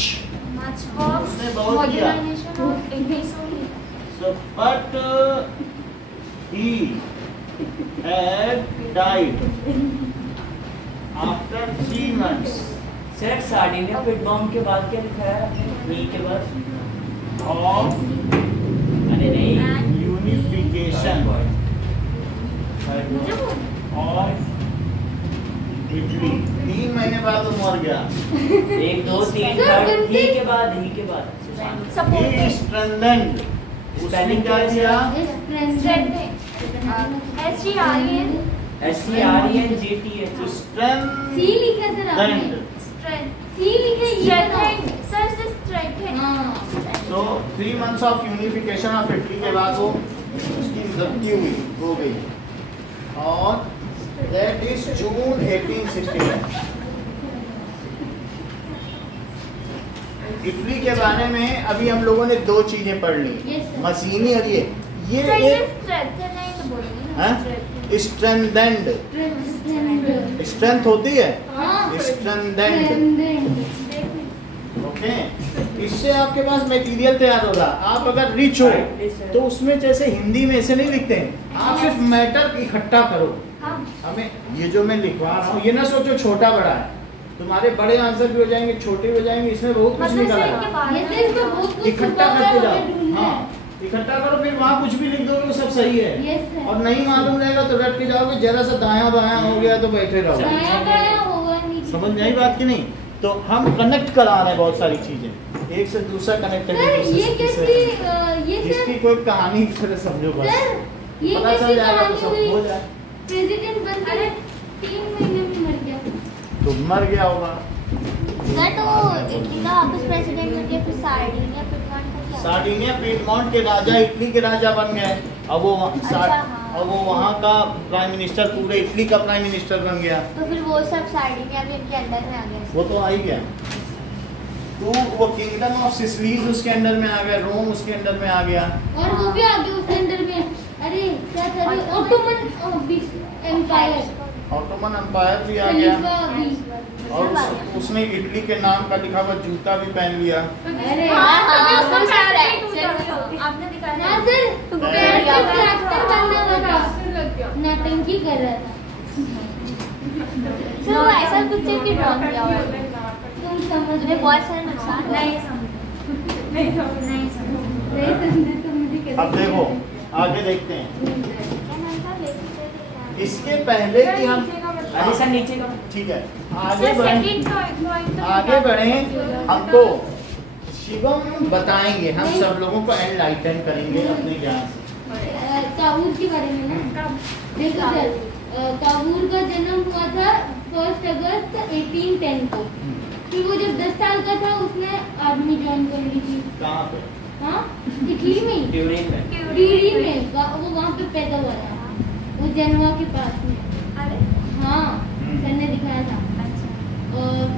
much of उसने बहुत किया। modernization of Italy. So, but he had died after 3 months sir Sardinia Piedmont के बाद क्या लिखा है? नी के बाद of अरे नहीं unification मुझे बोल of Italy. 3 महीने बाद वो मर गया। 1 2 3 सर, 4 बनते- ही के बाद सुशांत। He supported strengthened. उसने क्या किया? Strengthening STREN STRENGTH Strengthened. सी लिखा सर आपने। स्ट्रेंथ सी लिखा ये बताओ। स्ट्रेंथ सर से स्ट्रेंथ हाँ। So 3 months of unification of Italy के बाद वो उसकी मृत्यु हुई हो गई और that is June 1861। इटली के बारे में अभी हम लोगों ने 2 चीजें पढ़ ली। Yes, sir. मसीनी और ये सर ये एक स्ट्रेंथनिंग बोलेंगे हाँ? ना strengthened Strengthened। स्ट्रेंथ होती है हाँ। strengthened। Strengthened। ओके इससे आपके पास मटेरियल तैयार होगा। आप अगर रिच हो तो उसमें जैसे हिंदी में ऐसे नहीं लिखते हैं। आप सिर्फ मैटर इकट्ठा करो। हाँ हमें ये जो मैं लिखवा रहा हूँ ये ना सोचो छोटा बड़ा है। तुम्हारे बड़े आंसर भी हो जाएंगे छोटे भी हो जाएंगे। इसमें बहुत कुछ मतलब निकल सर आएगा। इनके बारे ये में तो इसमें बहुत कुछ इकट्ठा छुपा हुआ करते है, जाओ। हमें ढूंढना है। हाँ इकट्ठा करो फिर वहाँ कुछ भी लिख दोगे वो सब सही है। Yes, sir। और नहीं मालूम रहेगा तो रट के जाओगे। जरा सा दायां बायां हो गया तो बैठे रहो। नया नया होगा नहीं। समझ में आई बात की नहीं? तो हम कनेक्ट करा रहे हैं बहुत सारी चीजें एक से दूसरा कनेक्ट सर ये कैसी ये इसकी सर कोई कहानी की तरह समझो बस। सर ये पता चल कैसी जाएगा तो कहानी सब हुई? हो जाए। प्रेसिडेंट बन के 3 महीने में मर गया। तो मर गया होगा। सर तो इटली का वापस प्रेसिडेंट बन गया फिर सार्डिनिया पिडमॉन्ट का क्या? सार्डिनिया पिडमॉन्ट के राजा इटली के राजा बन गए। अब वो अच्छा, हाँ। और वो वहाँ का प्राइम मिनिस्टर, पूरे इटली का प्राइम मिनिस्टर बन गया। तो फिर वो सब सार्डिनिया भी इनके अंदर में आ गया। वो तो आ ही गया। तो वो किंगडम ऑफ सिसिलीज उसके अंडर में आ गया, रोम उसके अंडर में आ गया, और वो भी आ गया उसके अंदर में। अरे क्या था, ऑटोमन एम्पायर, ऑटोमन एम्पायर भी आ गया। और उसने इटली के नाम का लिखा हुआ जूता भी पहन लिया। अरे आपने दिखाया हाँ सर, ट्रैक्टर बनना हुआ था, नौटंकी कर रहा था। सर वो ऐसा कुछ है कि ड्रॉ किया हुआ है। तुम समझ मुझे बहुत सारे नुकसान नहीं समझ तुम मुझे कैसे अब देखो आगे देखते हैं। क्या नाम था लेकिन इसके पहले कि हम अरे सर नीचे का ठीक है आगे बढ़े, आगे बढ़े हमको शिवम बताएंगे, हम सब लोगों को एनलाइटन करेंगे अपने ज्ञान से। काबूल के बारे में ना, देखो सर, काबूल का जन्म हुआ था 1 अगस्त 1810 को। फिर वो जब 10 साल का था उसने आर्मी ज्वाइन कर ली थी। कहाँ पे? हाँ, इटली में, ट्यूरिंग में टीरी में, वो वहाँ पे पैदा हुआ था, वो जनवा के पास में। अरे हाँ, सर ने दिखाया था।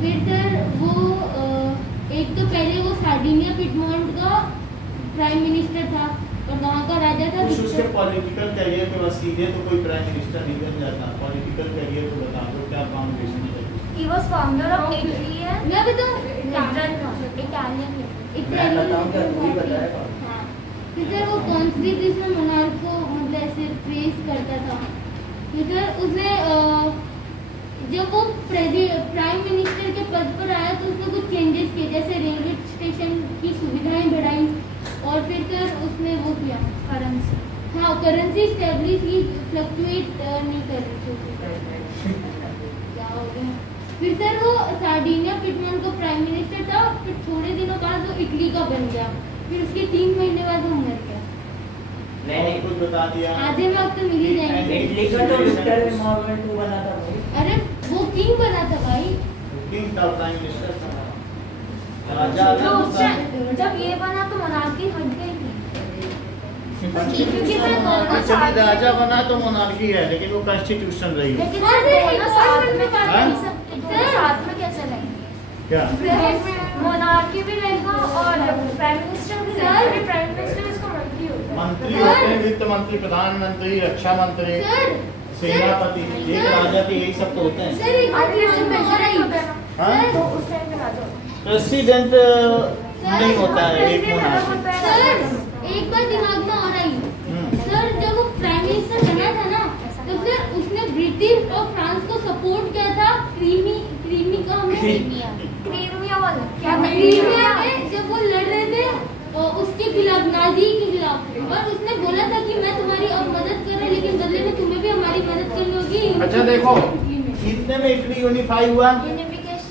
फिर सर वो एक तो पहले वो सार्डिनिया पिडमोंट का प्राइम मिनिस्टर था और वहाँ का राजा था कुछ उसके पॉलिटिकल करियर के बाद सीधे तो कोई प्राइम मिनिस्टर नहीं बन जाता। पॉलिटिकल करियर को बता दो क्या फाउंडेशन है। he was founder of Italian मैं बताऊँ, Italian मैं बताऊं क्या तू ही बताएगा। हाँ, फिर सर वो कॉन्स्टिट्यूशनल मोनार्क को मतलब ऐसे प्रेस करता था। फिर सर उसने जब वो प्राइम मिनिस्टर के पद पर आया तो उसने कुछ चेंजेस किए, जैसे रेलवे स्टेशन की सुविधाएं बढ़ाई और फिर सर उसने वो किया करेंसी। हाँ, करेंसी स्टेब्लिश की, फ्लक्चुएट नहीं कर रही थी। क्या हो गया? फिर सर वो सार्डिनिया पिडमोंट का प्राइम मिनिस्टर था। फिर थोड़े दिनों बाद वो इटली का बन गया। फिर उसके 3 महीने बाद वो मर गया। नहीं कुछ बता दिया। आधे में अब तो मिल ही जाएंगे। इटली का तो विक्टर एम्पावरमेंट टू बना था भाई। अरे वो किंग बना था भाई। किंग था, प्राइम मिनिस्टर था, राजा तो था। जब ये बना तो मोनार्की हट गई थी। क्योंकि राजा बना तो मोनार्की है, लेकिन वो कॉन्स्टिट्यूशन रही है। लेकिन हाँ, सर दोनों साथ में हाँ? दोनों साथ में कैसे रहेंगे? क्या मोनार्की भी रहेगा और प्राइम मिनिस्टर भी रहेगा। प्राइम मिनिस्टर इसको मंत्री होता है। मंत्री होते हैं, वित्त मंत्री, प्रधानमंत्री, रक्षा मंत्री, सर सेनापति, एक राजा के यही सब तो होते हैं। सर एक बात दिमाग में और आई। हाँ? तो उस टाइम पे राजा प्रेसिडेंट नहीं होता है, एक मोनार्की। सर एक बात दिमाग में और आई। सर जब वो प्राइम मिनिस्टर बना था ना, तो फिर उसने ब्रिटिश और फ्रांस को सपोर्ट किया था। क्रीमी का हमें क्रीमिया वाला क्या था? क्रीमिया में जब वो लड़ रहे थे उसके खिलाफ, नाजी के खिलाफ, और उसने बोला था कि मैं तुम्हारी अब मदद कर रहा हूं, लेकिन बदले में तुम्हें भी हमारी मदद करनी होगी। अच्छा देखो, इटली में। इतने में इटली यूनिफाई हुआ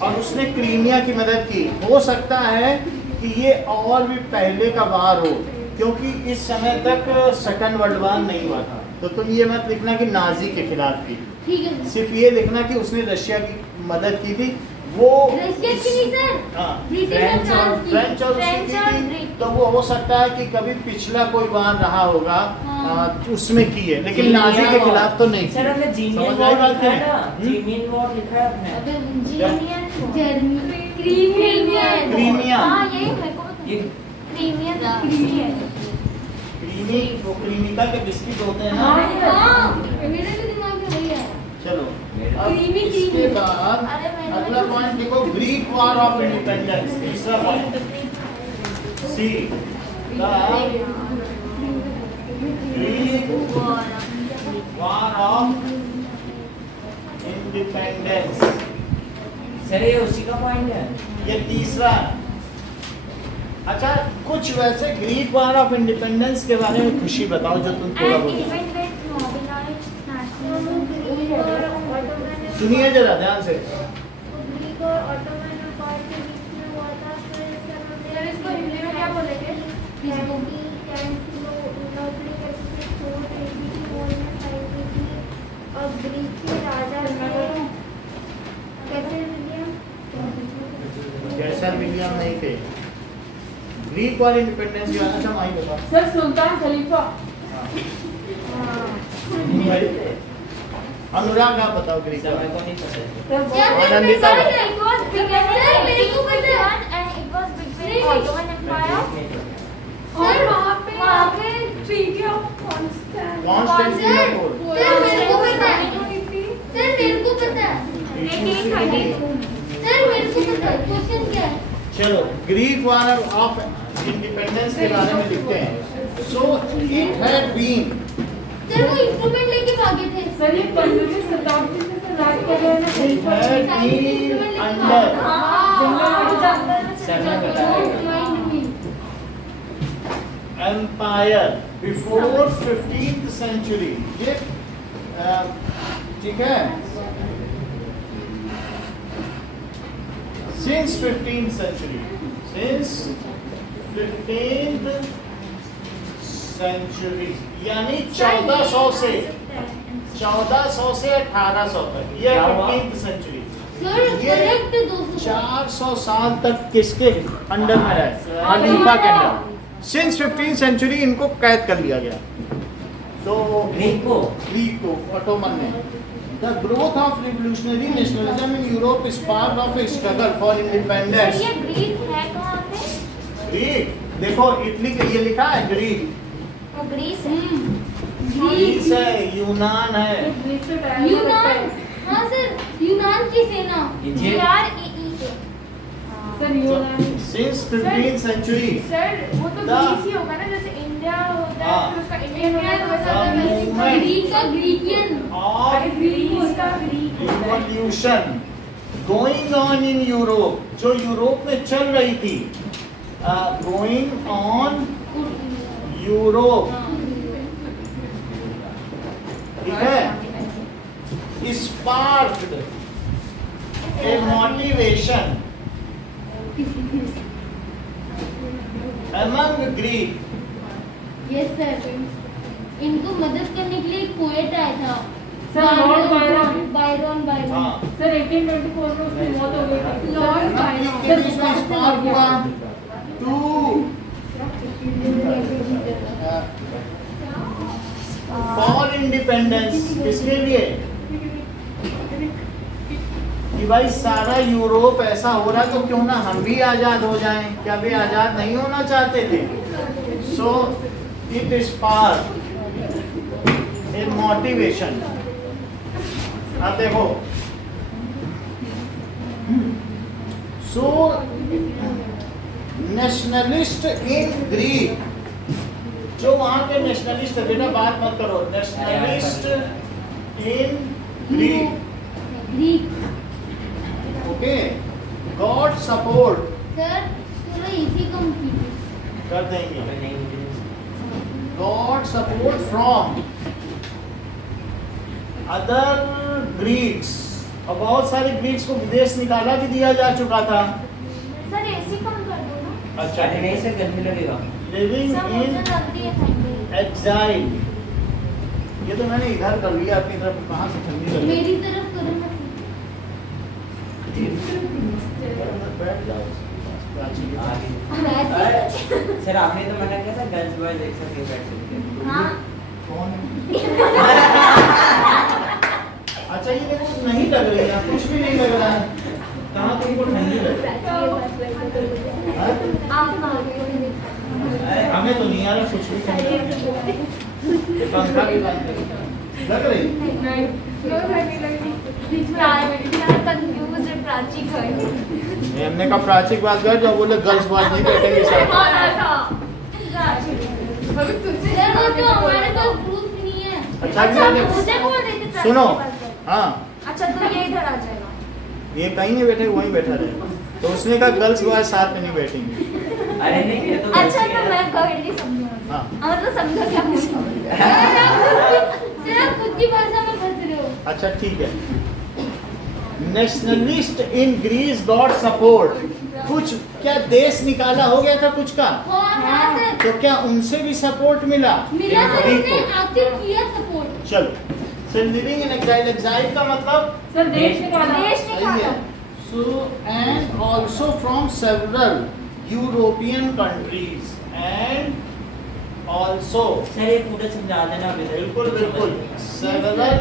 और उसने क्रीमिया की मदद की। हो सकता है कि ये और भी पहले का वार हो, क्योंकि इस समय तक सेकंड वर्ल्ड वार नहीं हुआ था। तो तुम ये मत लिखना कि नाजी के खिलाफ की, ठीक है। सिर्फ ये लिखना कि उसने रशिया की मदद की थी। वो रशिया की नहीं सर, हाँ, ब्रिटिश और फ्रांस की। फ्रेंच और फ्रेंच उसकी और की थी। ब्रिटिश। तो वो हो सकता है कि कभी पिछला कोई वार रहा होगा, हाँ। उसमें की है, लेकिन नाजी के खिलाफ तो नहीं सर हमने की। जीनियन समझ आई वॉर बात लिखा है है ना, जीनियन वॉर लिखा है आपने। अबे क्रीमिया। क्रीमिया, हाँ यही मेरे को ये क्रीमिया क्रीमी, वो क्रीमिका के बिस्किट होते हैं ना। हाँ, मेरे भी दिमाग में वही आया। चलो अब क्रीमी इसके क्रीमी। बाद अरे मैंने अगला पॉइंट देखो, ग्रीक वॉर ऑफ इंडिपेंडेंस। तीसरा point C Greek war of independence. Sir ये उसी का पॉइंट है। ये तीसरा। अच्छा कुछ वैसे ग्रीक वॉर ऑफ इंडिपेंडेंस के बारे में खुशी बताओ जो तुम थोड़ा बहुत सुनिए जरा ध्यान से। इसको हिंदी में क्या बोलेंगे? और ग्रीक के राजा कैसर विलियम नहीं थे। ग्रीक वॉर इंडिपेंडेंस के बाद अच्छा माही बता। सर सुल्तान खलीफा। अनुराग आप बताओ ग्रीक सर मेरे को नहीं पता है। क्या आनंदिता सर बताओ। It was begun Sir, in मेरे को पता है। 1851 and it was between नहीं, Ottoman Empire. और वहाँ वहाँ पे पे treaty of constant Constantinople sir मेरे को पता है। सर मेरे को पता है। सर मेरे को पता है। क्वेश्चन क्या है? चलो ग्रीक वार ऑफ इंडिपेंडेंस के बारे में लिखते हैं। So it had been sir वो इंस्ट्रूमेंट लेके भागे थे। सर ये 15वीं शताब्दी से सर राज कर रहे हैं ना। इट हैड बीन अंडर जंगल में सर चले मैं जाते बता हैं। empire before 15th century ये ठीक है since 15th century यानी 1400 से 1800 तक ये क्या हुआ? 15th century सर ये करेक्ट 200 400 साल तक किसके अंडर में रहे खलीफा के अंडर सिंस 15th सेंचुरी इनको कैद कर लिया गया तो ग्रीक को ऑटोमन ने the growth of revolutionary nationalism in Europe is part of A struggle for sir independence ये ग्रीक है कहाँ पे? ग्रीक देखो इटली के ये लिखा है ग्रीक वो ग्रीस है। ग्रीस है यूनान है ग्रीक से टाइम यूनान। हाँ सर यूनान की सेना। GREE सर यूनानी सिंस 15th सेंचुरी सर वो तो द- ग्रीस ही होगा ना, जैसे इंडिया होता है हाँ। फिर उसका इंडियन होता है, वैसा द अगर वैसे मूवमेंट ग्रीक का ग्रीकियन। ऑफ अरे ग्रीस का ग्रीक होता है। Revolution going on in Europe जो यूरोप में चल रही थी गोइंग ऑन यूरोप ठीक है sparked a motivation among Greek yes sir. इनको मदद करने के लिए एक पोएट आया था। Sir, Lord Byron. बायरन। हाँ सर 1824 में उसकी मौत हो गई थी। लॉर्ड किस बायरन। चीज में स्पार्क हुआ टू फॉर इंडिपेंडेंस किसके लिए कि भाई सारा यूरोप ऐसा हो रहा तो क्यों ना हम भी आजाद हो जाएं क्या भी आजाद नहीं होना चाहते थे so it spark a motivation अब देखो सो नेशनलिस्ट इन ग्रीक जो वहां के नेशनलिस्ट है बेटा बात मत करो nationalist in Greek Greek. Okay God support sir थोड़ा इसी कम कीजिए। कर देंगे God support from other Greeks और बहुत सारे ग्रीक्स को विदेश निकाला भी दिया जा चुका था सर एसी कम कर दो ना। अच्छा अरे नहीं सर गर्मी लगेगा। लिविंग सर मुझे इन लग रही है ठंडी। एग्जाइल ये तो मैंने इधर कर लिया अपनी तरफ कहाँ से ठंडी लगी मेरी तरफ करो ना। बैठ जाओ प्राची। सर आपने तो मना किया था गर्ल्स बॉयज एक साथ नहीं बैठ सकते। हाँ कौन अच्छा ये देखो नहीं लग रही है कुछ भी नहीं लग रहा है कहाँ तुमको ठंडी लग रही है हाँ? आप हमें तो नहीं आ रहा कुछ भी ठंडी ये पंखा भी बंद करो। लग रही कंफ्यूज है प्राची घर। ये हमने कहा प्राचीक बात कर जो बोले गर्ल्स बॉयज नहीं बैठेंगे साथ सर वो तो हमारे पास प्रूफ नहीं है। अच्छा अच्छा ये मुझे बोल रहे थे प्राची सुनो के पास बैठो। हाँ अच्छा तो ये इधर आ जाएगा। ये कहीं नहीं बैठे वहीं बैठा रहे तो उसने कहा गर्ल्स बॉयज साथ में नहीं बैठेंगे अरे नहीं ये तो अच्छा तो मैं गर्ल नहीं समझूंगा। हाँ मतलब समझो क्या मुझे। सर आप खुद की भाषा में फंस रहे हो। अच्छा ठीक है nationalist in Greece got support कुछ क्या देश निकाला हो गया था कुछ का हाँ सर। तो क्या उनसे भी सपोर्ट मिला मिला सर ग्रीक ने को? आखिर किया सपोर्ट। चलो सर लिविंग इन एग्जाइल का मतलब सर देश निकाला। देश सही निकाला। है so and also from several European countries and also, sir ये पूरा समझा देना बिल्कुल बिल्कुल, several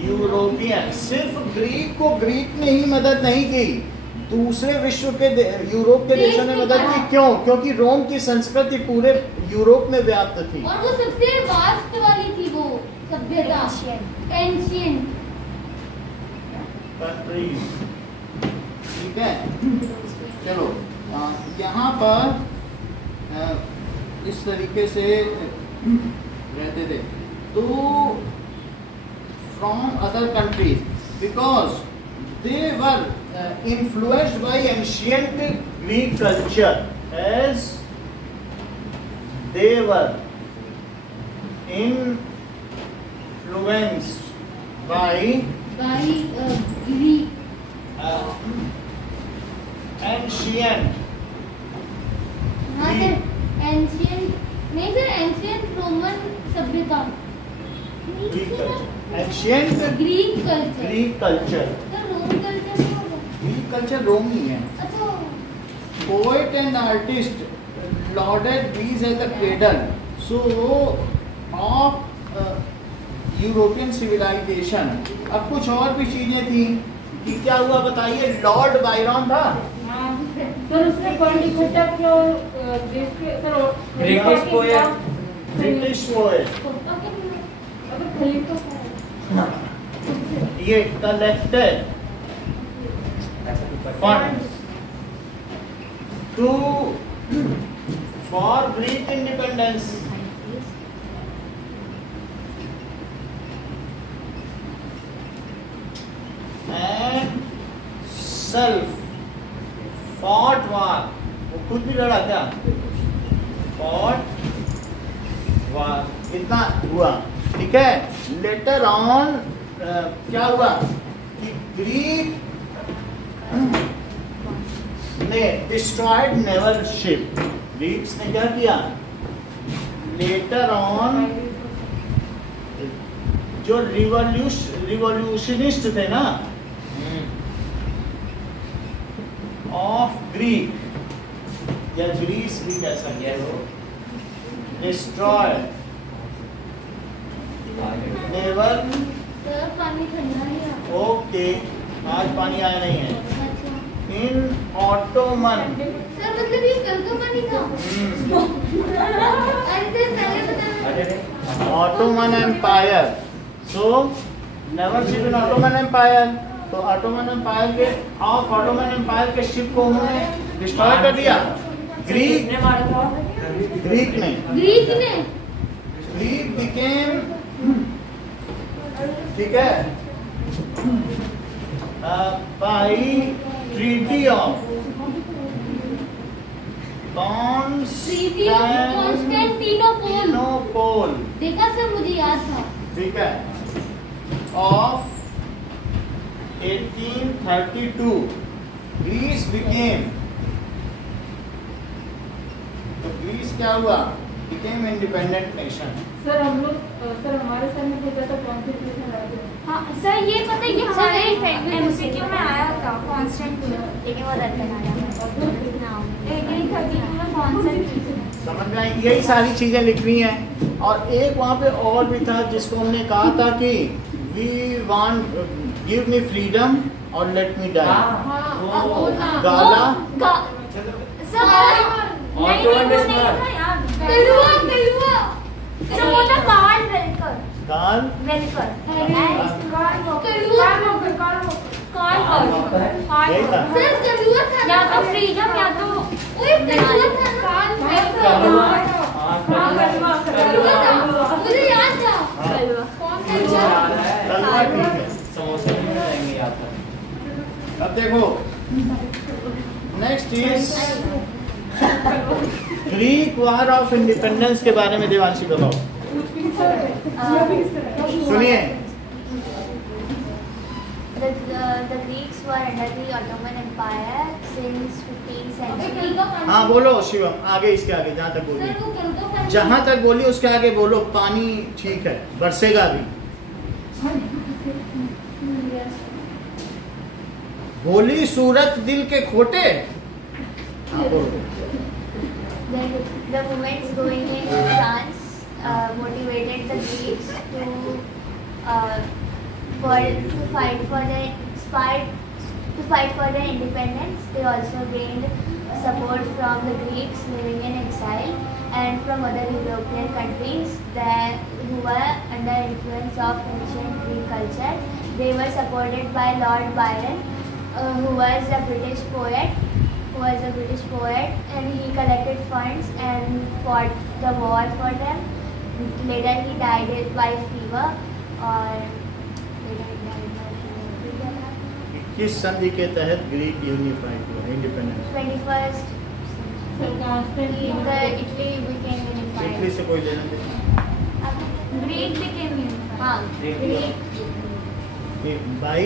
यूरोपियन, सिर्फ ग्रीक को ग्रीक ने ही मदद नहीं की, दूसरे विश्व के यूरोप के देशों ने मदद की। क्यों? क्योंकि रोम की संस्कृति पूरे यूरोप में व्याप्त थी और वो सबसे वास्ट वाली थी वो सभ्यता, एंशियंट कंट्रीज। ठीक है, चलो यहाँ पर इस तरीके से रहते थे। तो from other countries because they were influenced by ancient Greek culture, as they were influenced by Greek ancient हाँ सर, एंशियंट नहीं सर, एंशियंट रोमन सभ्यता, Greek culture, ancient Greek culture, Greek culture, sir Rome culture नहीं होगा? Greek culture रोम ही है। अच्छा, Poet and artist lauded these as the cradle so of European civilization। अब कुछ और भी चीजें थी कि क्या हुआ बताइए। लॉर्ड बायरन था, सर उसने पढ़ लिखा था कि देश के sir British poet, British poet. अगर खलीफा ये collected funds to for Greek independence। and self fought war, वो खुद भी लड़ा क्या? fought war, इतना हुआ। ठीक है, लेटर ऑन क्या हुआ कि ग्रीक ने डिस्ट्रॉयड नेवल शिप। ग्रीक्स ने क्या किया? लेटर ऑन जो रिवॉल्यूशनिस्ट थे ना ऑफ ग्रीक या ग्रीस भी कह सकते हो, डिस्ट्रॉय नेवल। सर पानी ठंडा नहीं है। ओके, आज पानी आया नहीं है। अच्छा इन ऑटोमन, सर मतलब ये कल का पानी था? अरे सर पहले बता। Ottoman Empire, so naval ship in Ottoman Empire. तो ऑटोमन एम्पायर के ऑटोमन एम्पायर के शिप को उन्होंने डिस्ट्रॉय कर दिया। ग्रीक ने मारा था, ग्रीक ने ग्रीक बिकेम, ठीक है, बाई ट्रीटी ऑफ कॉन्स्टेंटिनोपोल, देखा सर, मुझे याद था। ठीक है, ऑफ 1832 ग्रीस बिकेम, तो ग्रीस क्या हुआ? Became independent nation. सर हम लोग सर हमारे सर में पूछा था कॉन्स्टिट्यूशन राज्य। हाँ सर, ये पता है, ये हमारे एमसीक्यू में आया था कॉन्स्टेंट, लेकिन वो रद्द कर आया। 1832 में कॉन्स्टेंट समझ में आई? यही सारी चीजें लिखनी है। और एक वहाँ पे और भी था जिसको हमने कहा था कि we want give me freedom और लेट मी डाई। गाला गाल यही था। सर कलुआ था ना? या तो फ्रीडम या तो ओए कलुआ था ना? कलुआ था, मुझे याद था। कौन सा याद? तलवा ठीक है। समोसे नहीं मिलेंगे यहाँ पर। अब देखो, next is Greek war of independence के बारे में देवांशी बताओ। सुनिए। The Greeks were under the Ottoman Empire since 15th century. हाँ बोलो शिवम, आगे इसके आगे जहाँ तक बोली, सर वो कल का पानी, जहाँ तक बोली उसके आगे बोलो। पानी ठीक है, बरसेगा भी। बोली सूरत दिल के खोटे। हाँ बोलो। the movements going in France motivated the Greeks to fight for their independence. They also gained support from the Greeks living in exile and from other European countries who were under influence of ancient Greek culture. They were supported by Lord Byron, who was a British poet, and he collected funds and fought the war for them. Later he died by fever, किस संधि के तहत ग्रीक यूनिफाइड हुआ, independence? 21st Italy became unified. Italy से कोई लेना देना? Greek became unified. हाँ, Greek. By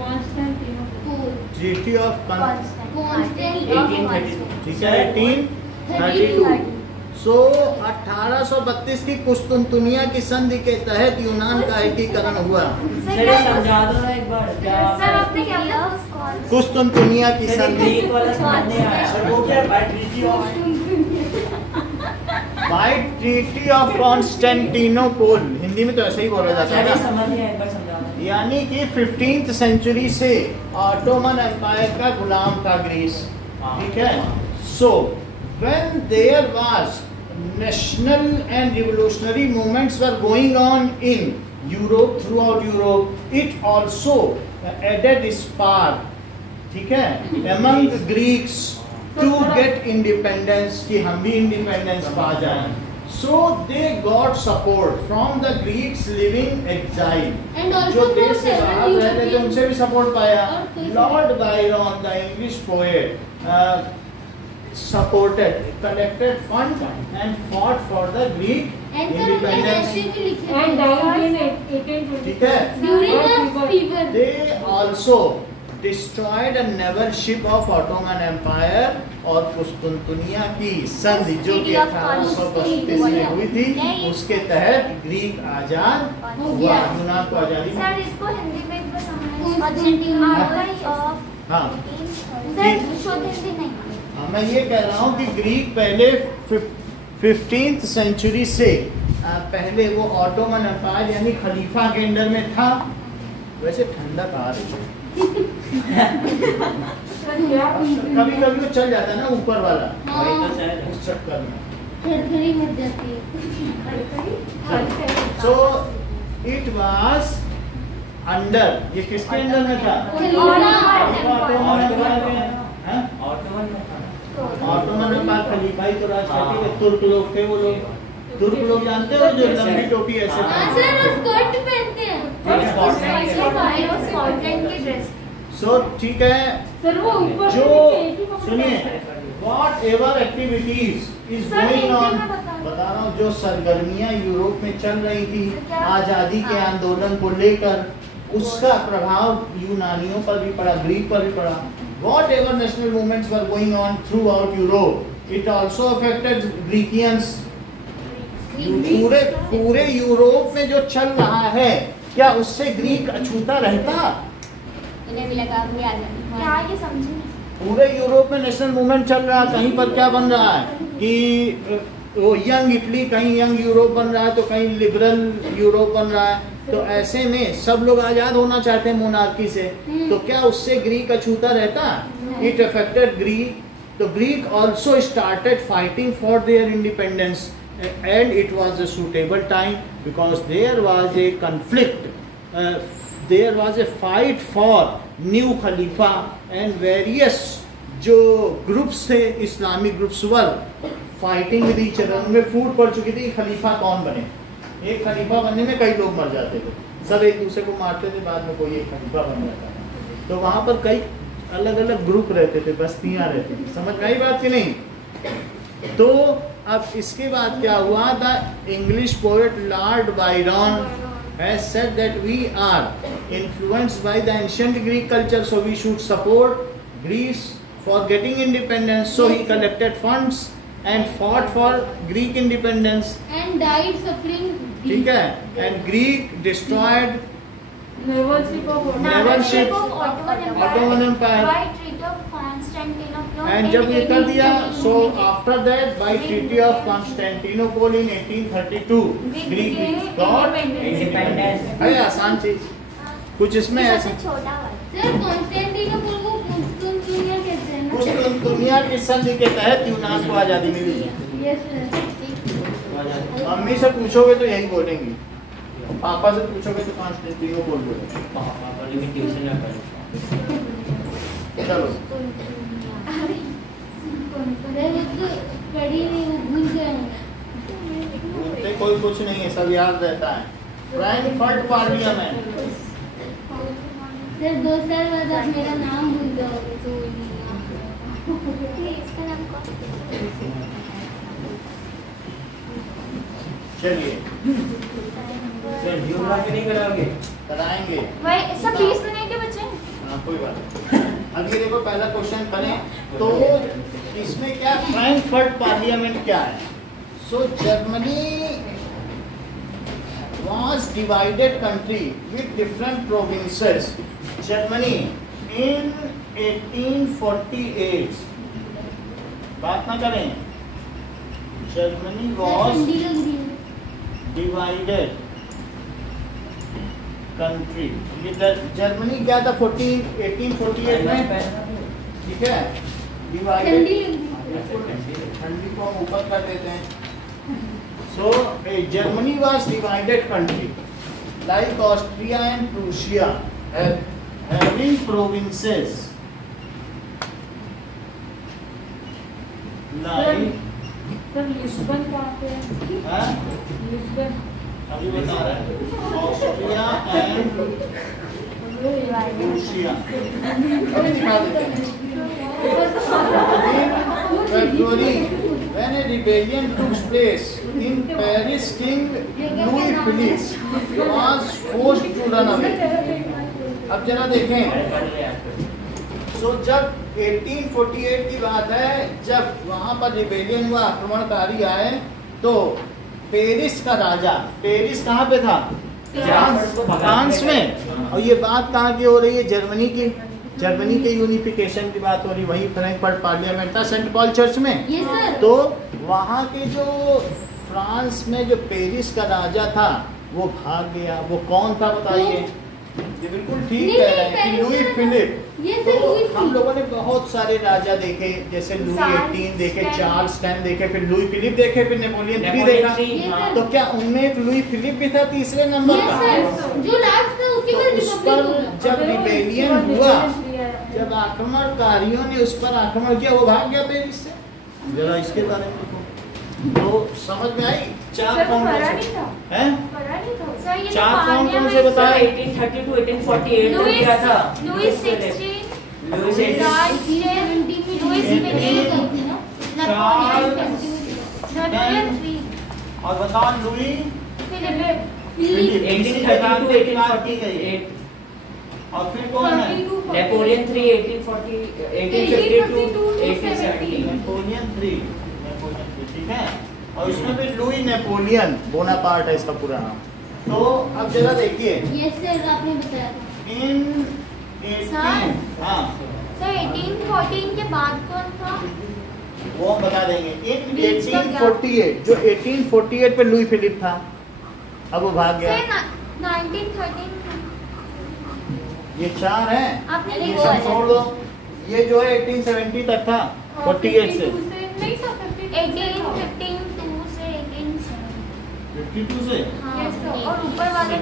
Constantinople. Treaty of Constantinople. ठीक है 1832। सो 1832 की कुस्तुनतुनिया की संधि के तहत यूनान का एकीकरण हुआ। सर ये समझा दो एक बार क्या सर आपने क्या बोला? कुस्तुनतुनिया की संधि ग्रीक वाला समझ नहीं आया सर वो क्या by treaty of Constantinople, Hindi में तो ऐसे ही बोला जाता सर ये है, समझ नहीं आया, एक बार समझा दो। यानी कि 15th सेंचुरी से ऑटोमन एम्पायर का गुलाम था ग्रीस। ठीक है। So when there was national and revolutionary movements were going on in Europe, throughout Europe, it also added spark, ठीक है, among the Greeks to get independence, कि हम भी independence पा जाएं. So they got support from the Greeks living exile. And also जो from देश से बाहर रह रहे थे उनसे भी सपोर्ट पाया. Lord Byron, the English poet, supported, collected funds and fought for the Greek independence. And died in 1820. ठीक है. During the fever. They also destroyed a naval ship of Ottoman Empire और कुस्तुनतुनिया की संधि जो कि 1832 में हुई थी, उसके तहत ग्रीक आजाद हुआ, यूनान को आजादी। सर इसको हिंदी में एक बार समझाइए। हाँ सर शुद्ध हिंदी नहीं। मैं ये कह रहा हूँ कि ग्रीक पहले 15th सेंचुरी से पहले वो ऑटोमन एम्पायर यानी खलीफा के अंडर में था। वैसे ठंडक आ रही है कभी कभी वो चल जाता है ना ऊपर वाला, वही तो सर उस चक्कर में। खड़खड़ी मच जाती है। सो इट वाज अंडर, ये किसके अंडर में था? ऑटोमन एम्पायर में। ऑटोमन में था। ऑटोमन एम्पायर खलीफा ही तो राज करते थे, तुर्क लोग थे वो लोग। तुर्क लोग जानते हो जो लंबी टोपी ऐसे स्कर्ट पहनते हैं। सो ठीक है। सर वो ऊपर से जो नीचे एक ही पकड़ सुनिए है। What ever activities is going on, बता रहा हूँ, जो सरगर्मियां यूरोप में चल रही थी आजादी के आंदोलन को लेकर, उसका प्रभाव यूनानियों पर भी पड़ा, ग्रीक पर भी पड़ा। Whatever national movements were going on throughout Europe, it also affected Greekians. पूरे यूरोप में जो चल रहा है, क्या उससे ग्रीक अछूता रहता? इन्हें भी लगा भी आ जाए। क्या ये समझे? पूरे यूरोप में नेशनल मूवमेंट चल रहा है, कहीं पर क्या बन रहा है कि वो यंग इटली, कहीं यंग यूरोप बन रहा है, तो कहीं लिबरल यूरोप बन रहा है। तो ऐसे में सब लोग आजाद होना चाहते हैं मोनार्की से, तो क्या उससे ग्रीक अछूता रहता? It affected Greek. तो Greek also started fighting for their independence and it was a suitable time because there was a conflict, there was a fight for new khalifa and various जो ग्रुप्स थे, Islamic groups were fighting with each other. उनमें फूट पड़ चुकी थी खलीफा कौन बने। एक खलीफा बनने में कई लोग मर जाते थे, सब एक दूसरे को मारते थे, बाद में कोई एक खलीफा बन जाता था। तो वहाँ पर कई अलग अलग ग्रुप रहते थे, बस्तियाँ रहती थी। समझ में आई बात कि नहीं? तो अब इसके बाद क्या हुआ? The English poet Lord Byron has said that we are influenced by the ancient Greek culture, so we should support Greece for getting independence. So he collected funds and fought for Greek independence And died suffering. ठीक है। and Greek destroyed Naval ship of Naval ship of Ottoman Ottoman Empire by Treaty of Constantinople and जब ये कर दिया, so after that bye treaty of Constantinople in 1832 Greek got independence. अरे आसान चीज, कुछ इसमें ऐसा सबसे छोटा वाला। सर कॉन्स्टेंटिनोपल को कुस्तुनतुनिया कहते हैं ना? कुस्तुनतुनिया की संधि के तहत यूनान को आजादी मिली। Yes sir. मम्मी से पूछोगे तो यही बोलेंगी, पापा से पूछोगे तो कॉन्स्टेंटिनोपल बोलेंगे। पापा ने भी ट्यूशन ना कर। चलो अरे वो तो पढ़ी नहीं, वो भूल गए हूँ। बोलते कोई कुछ नहीं है, सब याद रहता है। फ्रैंकफर्ट पार्लियामेंट, सर 2 साल बाद आप मेरा नाम भूल जाओगे तो इसका नाम कौन? चलिए सर जियोग्राफी नहीं कराओगे? कराएंगे। वही सब 20 मिनट के बच्चे। हाँ कोई बात नहीं। अभी देखो पहला क्वेश्चन करें तो इसमें क्या, फ्रैंकफर्ट पार्लियामेंट क्या है? सो Germany was divided country with different provinces. Germany in 1848, बात ना करें, Germany was ठंडी लग रही है। divided country. ये जर्मनी क्या था 1848 में, ठीक है, divided, ठंडी लग रही है। ठंडी को हम ऊपर कर देते हैं। So Germany was divided country like Austria and Prussia, having provinces like sir Lisbon कहाँ पे है? हाँ? लिस्बन अभी बता रहे हैं, ऑस्ट्रिया एंड प्रूशिया। अभी दिखा देते हैं। February, when a rebellion took place in Paris, King Louis Philippe was forced to run away. अब जरा देखें, सो जब 1848 की बात है, जब वहाँ पर रिबेलियन हुआ, आक्रमणकारी आए, तो पेरिस का राजा, पेरिस कहाँ पे था? फ्रांस में। और ये बात कहाँ की हो रही है? जर्मनी की। जर्मनी के यूनिफिकेशन की बात हो रही, वही फ्रैंकफर्ट पार्लियामेंट था सेंट पॉल चर्च में। Yes sir. तो वहाँ के जो फ्रांस में जो पेरिस का राजा था वो भाग गया। वो कौन था बताइए? ये बिल्कुल ठीक नहीं, कह रहे हैं कि पेरिस लुई का- फिलिप। ये तो सर लुई हम फिलिप। लोगों ने बहुत सारे राजा देखे, जैसे लुई चार्ल्स 18 देखे, टेन। चार्ल्स 10 देखे, फिर लुई फिलिप देखे, फिर नेपोलियन 3 नेपोलियन देखा। 3, ये हाँ। तो क्या उनमें एक लुई फिलिप भी था तीसरे नंबर यस का? सर, जो लास्ट था उसके तो बाद उस पर रिपब्लिक होगा। जब रिबेलियन हुआ, जब आक्रमणकारियों ने उस पर आक्रमण किया, वो भाग गया पेरिस से। जरा इसके बारे में देखो, तो समझ में आई? चार सर, वो कौन मरा कौन नहीं से था। हैं? पढ़ा नहीं था। सर ये चार कौन कौन से पार्लियामेंट बताए? 1830 to 1848 तक क्या था? Louis 16, Louis 16, Charles 10, Louis Philippe, Napoleon 3, और बताओ लुई फिलिप, फिलिप 1832 to की बात की गई है। 1848, और फिर कौन है? Napoleon 3 1840 1850 to 1870। नेपोलियन 3, ठीक है। और इसमें भी लुई नेपोलियन बोनापार्ट है इसका पूरा नाम। तो अब जरा देखिए, यस सर, आपने बताया था। इन 18, हाँ सर 1814 के बाद कौन था? वो हम बता देंगे। इन बीच का क्या? 1848, जो 1848 पे लुई फिलिप था, अब वो भाग गया। सर 1913 ये 4 हैं, आपने ये लिखा सब छोड़ दो। ये जो है 1870 तक था, 48 से नहीं सर 1815 से 52 से हाँ, Yes, sir. और ऊपर वाले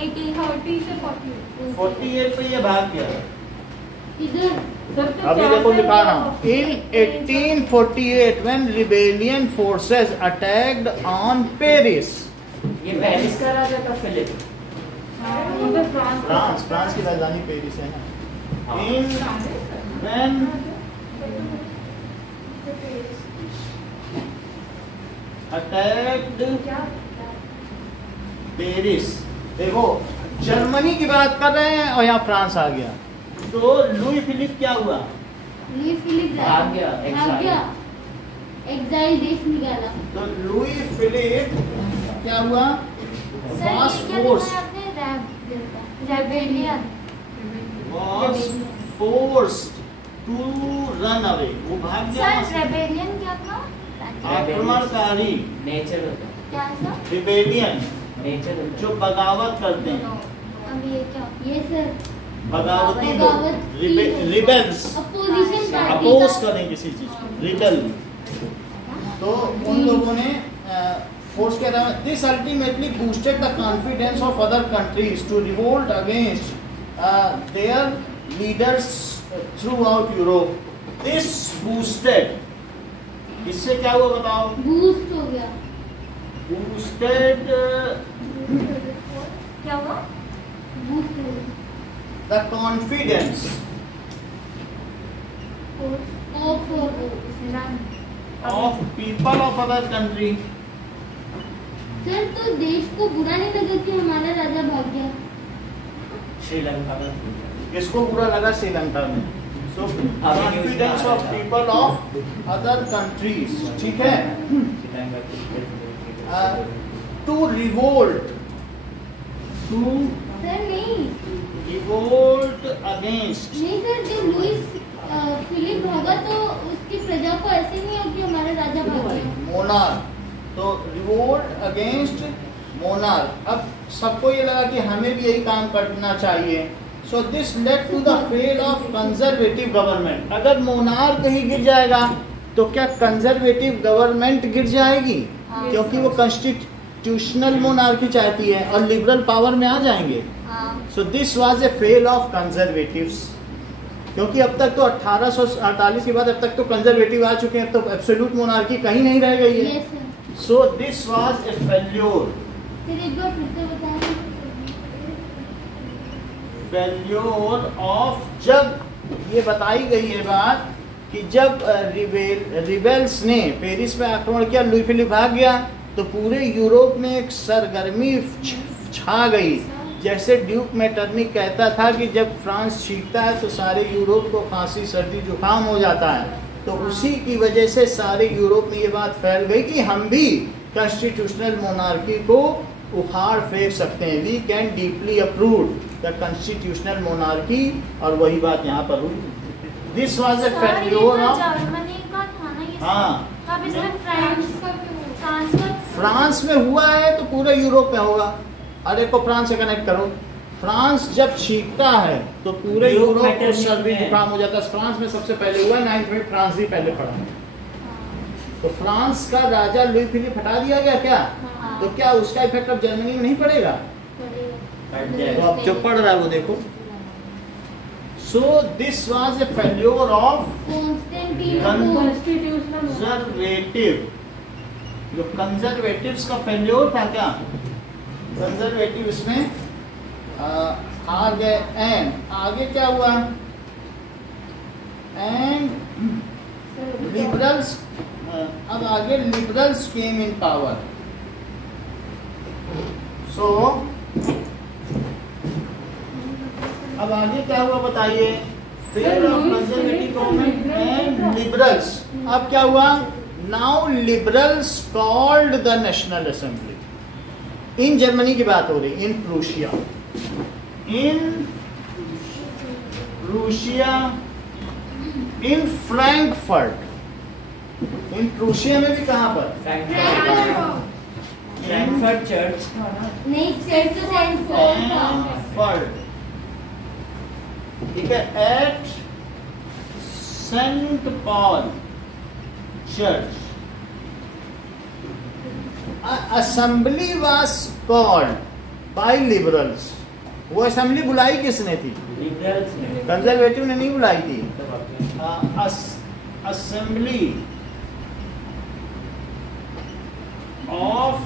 30 से 40। 48 पे ये भाग गया। इधर सर तो अभी 4 देखो से दिखा रहा हूँ। इन 1848 when rebellion forces attacked on Paris, ये पेरिस का राजा था फिलिप। मतलब फ्रांस की राजधानी पेरिस है ना। इन when attacked पेरिस, देखो जर्मनी की बात कर रहे हैं और यहाँ फ्रांस आ गया। तो लुई फिलिप क्या हुआ? लुई फिलिप भाग गया, भाग गया, एग्जाइल देश निकाला। तो लुई फिलिप क्या हुआ? सर was ये क्या forced लिखा है आपने? Rebellion was forced to run away, वो भाग गया वहाँ सर से। रेबेलियन क्या था? आक्रमणकारी, नेचर होता क्या सर? रिबेलियन, नेचर होता जो बगावत करते हैं, अभी ये क्या? ये सर बगावती लोग, बगावत रिबेल्स, अपोजिशन पार्टी अपोज का करें किसी चीज को, रिबेल। तो उन लोगों ने फोर्स किया था। This ultimately boosted the confidence of other countries to revolt against their leaders throughout Europe. This boosted, इससे क्या हुआ बताओ? बूस्ट हो गया। बूस्टेड क्या हुआ? बूस्ट हो गया the confidence of run. Of people of other country. Sir तो देश को बुरा नहीं लगा कि हमारा राजा भाग गया? श्रीलंका में किसको बुरा लगा? श्रीलंका में। सो confidence of people of other countries, ठीक है। टू रिवोल्ट, टू सर नहीं रिवोल्ट अगेंस्ट, नहीं सर, जब लुइस फिलिप भागा तो उसकी प्रजा को ऐसे नहीं हो कि हमारा राजा भाग गया। मोनार्क। तो रिवोल्ट अगेंस्ट मोनार्क। अब सबको ये लगा कि हमें भी यही काम करना चाहिए। So this led to the fail of conservative government. अगर मोनार्क ही गिर जाएगा तो क्या कंजर्वेटिव गवर्नमेंट गिर जाएगी? क्योंकि वो कॉन्स्टिट्यूशनल मोनार्की चाहती है और लिबरल पावर में आ जाएंगे। So this was A fell off conservatives. क्योंकि अब तक तो 1848 के बाद अब तक तो कंजर्वेटिव आ चुके हैं, अब तो एब्सोल्यूट मोनार्की कहीं नहीं रह गई है। Yes sir. So this was a failure, sir एक बार फिर से बताएं। फेल्योर ऑफ, जब ये बताई गई है बात कि जब रिबेल्स ने पेरिस पे आक्रमण किया, लुई फिलिप भाग गया, तो पूरे यूरोप में एक सरगर्मी छा गई। जैसे ड्यूक मेटरनिक कहता था कि जब फ्रांस छींकता है तो सारे यूरोप को खांसी सर्दी जुकाम हो जाता है, तो उसी की वजह से सारे यूरोप में ये बात फैल गई कि हम भी कॉन्स्टिट्यूशनल मोनार्की को उखाड़ फेंक सकते हैं। We can deeply approve the constitutional monarchy, और वही बात यहाँ पर हुई। This was a failure of, Germany का था ना ये? हाँ, अब इसमें फ्रांस का फ्रांस में हुआ है तो पूरे यूरोप में होगा। अरे को फ्रांस से कनेक्ट करो। फ्रांस जब छींकता है तो पूरे यूरोप को सर्दी जुकाम हो जाता है। फ्रांस में सबसे पहले हुआ, 9th में फ्रांस ही पहले पड़ा। तो फ्रांस का राजा लुई फिलिप हटा दिया गया क्या? तो क्या उसका इफेक्ट अब जर्मनी में नहीं पड़ेगा? तो अब जो पड़ रहा है वो देखो। So this was a failure of conservative. जो कंजर्वेटिव्स का फेल्योर था क्या? कंजर्वेटिव इसमें आ गए। एंड आगे क्या हुआ? एंड लिबरल्स, अब आगे लिबरल्स केम इन पावर। सो अब आगे क्या हुआ बताइए? Fail of conservative government and liberals. अब क्या हुआ? Now liberals called the national assembly. In Germany की बात हो रही, in Prussia, in Frankfurt. In Prussia में भी कहाँ पर? Frankfurt church. नहीं सर, तो फ्रैंकफर्ट, ठीक है, at saint Paul church. Assembly was called by liberals. वो असेंबली बुलाई किसने थी? लिबरल्स ने। कंजर्वेटिव ने नहीं बुलाई थी। Assembly of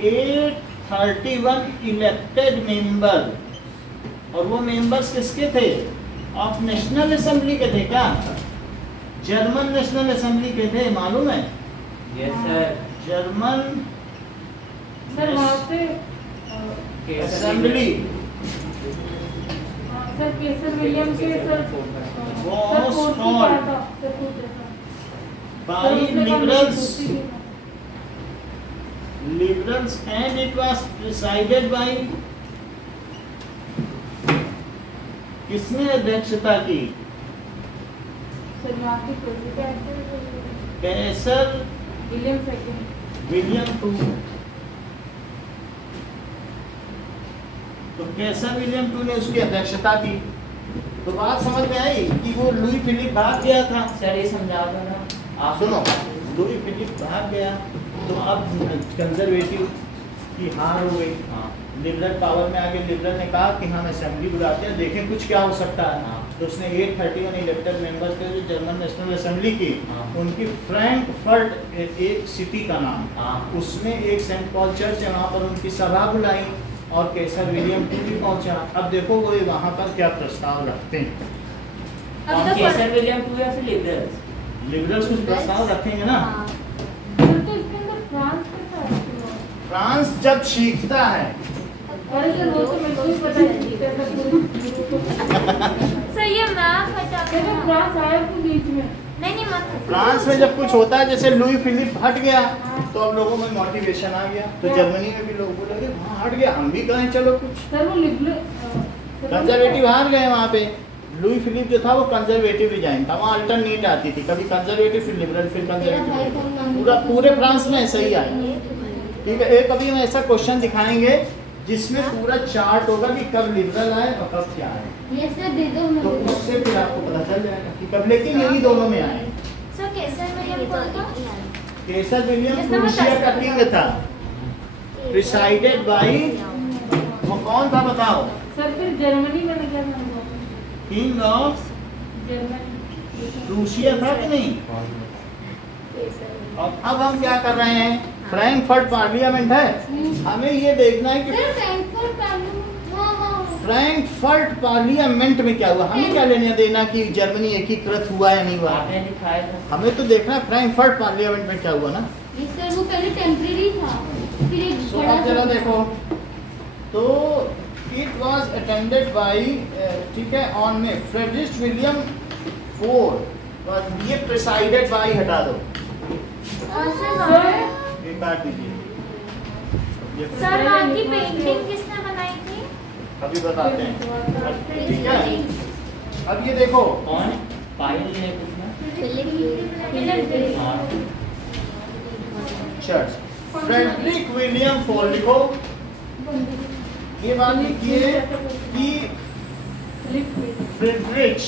831 elected member. और वो मेंबर्स किसके थे? ऑफ नेशनल असेंबली के थे क्या? जर्मन नेशनल असेंबली के थे, मालूम है? Yes sir. जर्मन सर वहाँ पे असेंबली सर केसर विलियम के सर was कोर्ट में called आया था, सर कुछ ऐसा। by सर उसने कहा मेरी liberals, दोस्ती की था। liberals, and it was presided by, किसने अध्यक्षता की? सर मैं आपकी president Kaiser William second William two. तो कैसर विलियम टू ने उसकी अध्यक्षता की। तो बात समझ में आई कि वो लुई फिलिप भाग गया था। सर ये समझा दो ना आप। सुनो, लुई फिलिप भाग गया तो अब कंजर्वेटिव की हार हो गई। हाँ लिबरल पावर में आगे लिबरल ने कहा कि हम असेंबली बुलाते हैं, देखें कुछ क्या हो सकता है। हाँ। तो उसने 831 इलेक्टेड मेंबर्स थे जो जर्मन नेशनल असेंबली की। हाँ। उनकी फ्रैंकफर्ट एक सिटी का नाम, हाँ। उसमें एक सेंट पॉल चर्च है, वहाँ पर उनकी सभा बुलाई और कैसर विलियम टू भी पहुंचा। अब देखो वो वहाँ पर क्या प्रस्ताव रखते हैं। कौन केसर विलियम टू या फिर लिबरल्स? लिबरल्स कुछ प्रस्ताव रखेंगे ना। सर तो इसके अंदर फ्रांस कैसा है? फ्रांस जब सीखता है, अरे सर वो तो मेरे को भी पता है कैसा सर ये मैप हटा के लेकिन फ्रांस आया क्यों बीच में? नहीं मत फ्रांस में जब कुछ होता है, जैसे लुई फिलिप हट गया तो अब लोगों में मोटिवेशन आ गया। तो जर्मनी में भी लोग बोले हाँ हट गया, हम भी करें चलो कुछ। सर वो लिबरल कंजर्वेटिव हार गए वहाँ पे। लुई फिलिप जो था वो कंजर्वेटिव रिजाइन था, वहाँ अल्टरनेट आती थी, कभी कंजर्वेटिव फिर लिबरल फिर कंजर्वेटिव। पूरे फ्रांस में ऐसा ही आया। ठीक है, एक अभी हम ऐसा क्वेश्चन दिखाएंगे जिसमें पूरा चार्ट होगा कि कब लिबरल आए और कब क्या आए। ये सर दे दो तो मुझे। उससे फिर आपको पता चल जाएगा कि कब, लेकिन यही दोनों में आए। सर कैसर विलियम कौन था? कैसर विलियम जिसमें वो प्रूशिया का किंग था, प्रिसाइडेड बाय, वो कौन था बताओ? सर फिर जर्मनी में क्या नाम हुआ? किंग ऑफ जर्मनी प्रूशिया था कि नहीं? और अब हम क्या कर रहे हैं, फ्रैंकफर्ट पार्लियामेंट है, हमें ये देखना है कि सर फ्रैंकफर्ट पार्लियामेंट। हाँ हाँ फ्रैंकफर्ट पार्लियामेंट में क्या हुआ। हमें क्या लेना देना कि जर्मनी एकीकृत हुआ या नहीं हुआ। आपने दिखाया था। हमें तो देखना है फ्रैंकफर्ट पार्लियामेंट में क्या हुआ ना। ये सर वो पहले टेम्परेरी था, फिर एक सो बड़ा अब जरा देखो, तो इट वाज अटेंडेड बाय, ठीक है, ऑन में फ्रेडरिक विलियम फोर, ये प्रिसाइडेड बाय हटा दो, सर ये काट दीजिए। ये सर वहाँ की पेंटिंग किसने बनाई थी? अभी बताते हैं। ठीक है, अब ये देखो, कौन? पायल ने कुछ ना? हाँ। चर्च फ्रेडरिक विलियम फोर लिखो। ये बात लिखिए कि फ्रीडरिच,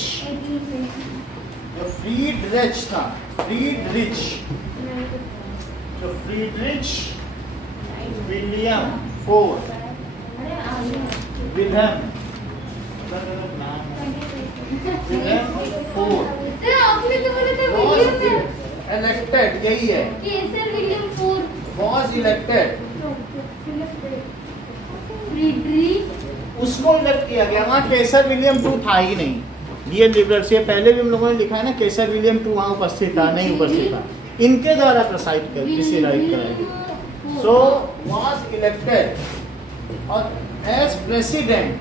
जो फ्रीडरिच था, फ्रीडरिच, जो Friedrich William four, William four sir आपने तो बोला था विलियम में। इलेक्टेड, यही है, Kaiser William four, was elected, Friedrich, उसको इलेक्ट किया गया। वहाँ केसर विलियम टू था ही नहीं। ये लिबरल से पहले भी हम लोगों ने लिखा है ना, केसर विलियम टू वहाँ उपस्थित था, नहीं उपस्थित था, इनके द्वारा प्रिसाइड कर किसी राइट कराएंगे। सो वॉज इलेक्टेड और एज प्रेसिडेंट,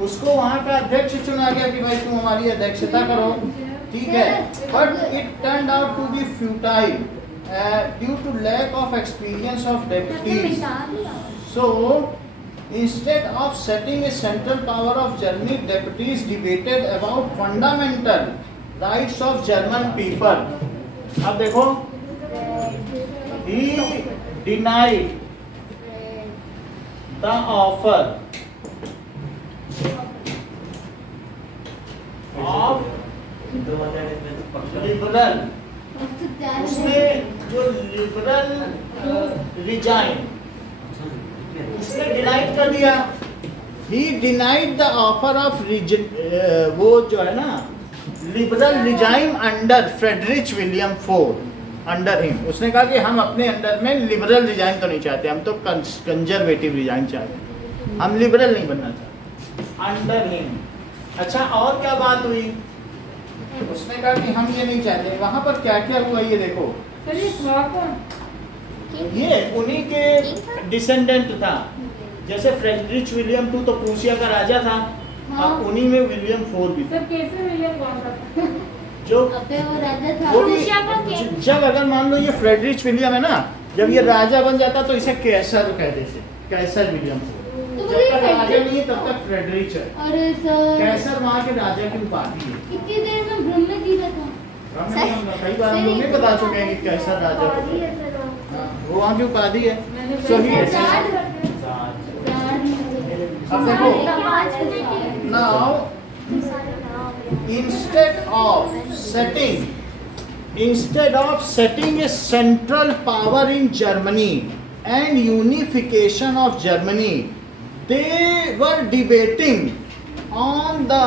उसको वहाँ का अध्यक्ष चुना गया कि भाई तुम हमारी अध्यक्षता करो। ठीक है, but it turned out to be futile due to lack of experience of deputies. So, instead of setting a central power of Germany, deputies debated about fundamental rights of German people. अब देखो, he denied the offer of liberal, उसने जो liberal resign, उसने डिनाइड कर दिया। He denied the offer of वो जो है ना liberal regime under Frederick William four, under him. उसने कहा कि हम अपने अंडर में लिबरल रिजाइन तो नहीं चाहते, हम तो कंजर्वेटिव रिजाइन चाहते हैं, हम लिबरल नहीं बनना चाहते, अंडर हिम। अच्छा, और क्या बात हुई? उसने कहा कि हम ये नहीं चाहते। वहां पर क्या क्या हुआ ये देखो, सर ये था कौन? ये उन्हीं के डिसेंडेंट था। जैसे फ्रेडरिक विलियम टू तो प्रूसिया का राजा था, अब उन्हीं में विलियम फोर भी था। सर केसर विलियम कौन था? जो अबे वो राजा था। वो भी, प्रूसिया का किंग। जब अगर मान लो ये फ्रेडरिक विलियम है ना, जब ये राजा बन जाता तो इसे कैसर कहते थे, कैसर विलियम फोर। तो जब तक राजा नहीं है तब तक फ्रेडरिच है। अरे सर कैसर वहाँ के राजा की उपाधि है। कितनी देर में ब्रह्म जी का था? कई बार हम लोग नहीं बता चुके हैं कि कैसर राजा उपाधि है। है सर हाँ, वो वहाँ की उपाधि है। मैंने So he पहले is- अब देखो now instead of setting a central power in Germany and unification of Germany, they were debating on the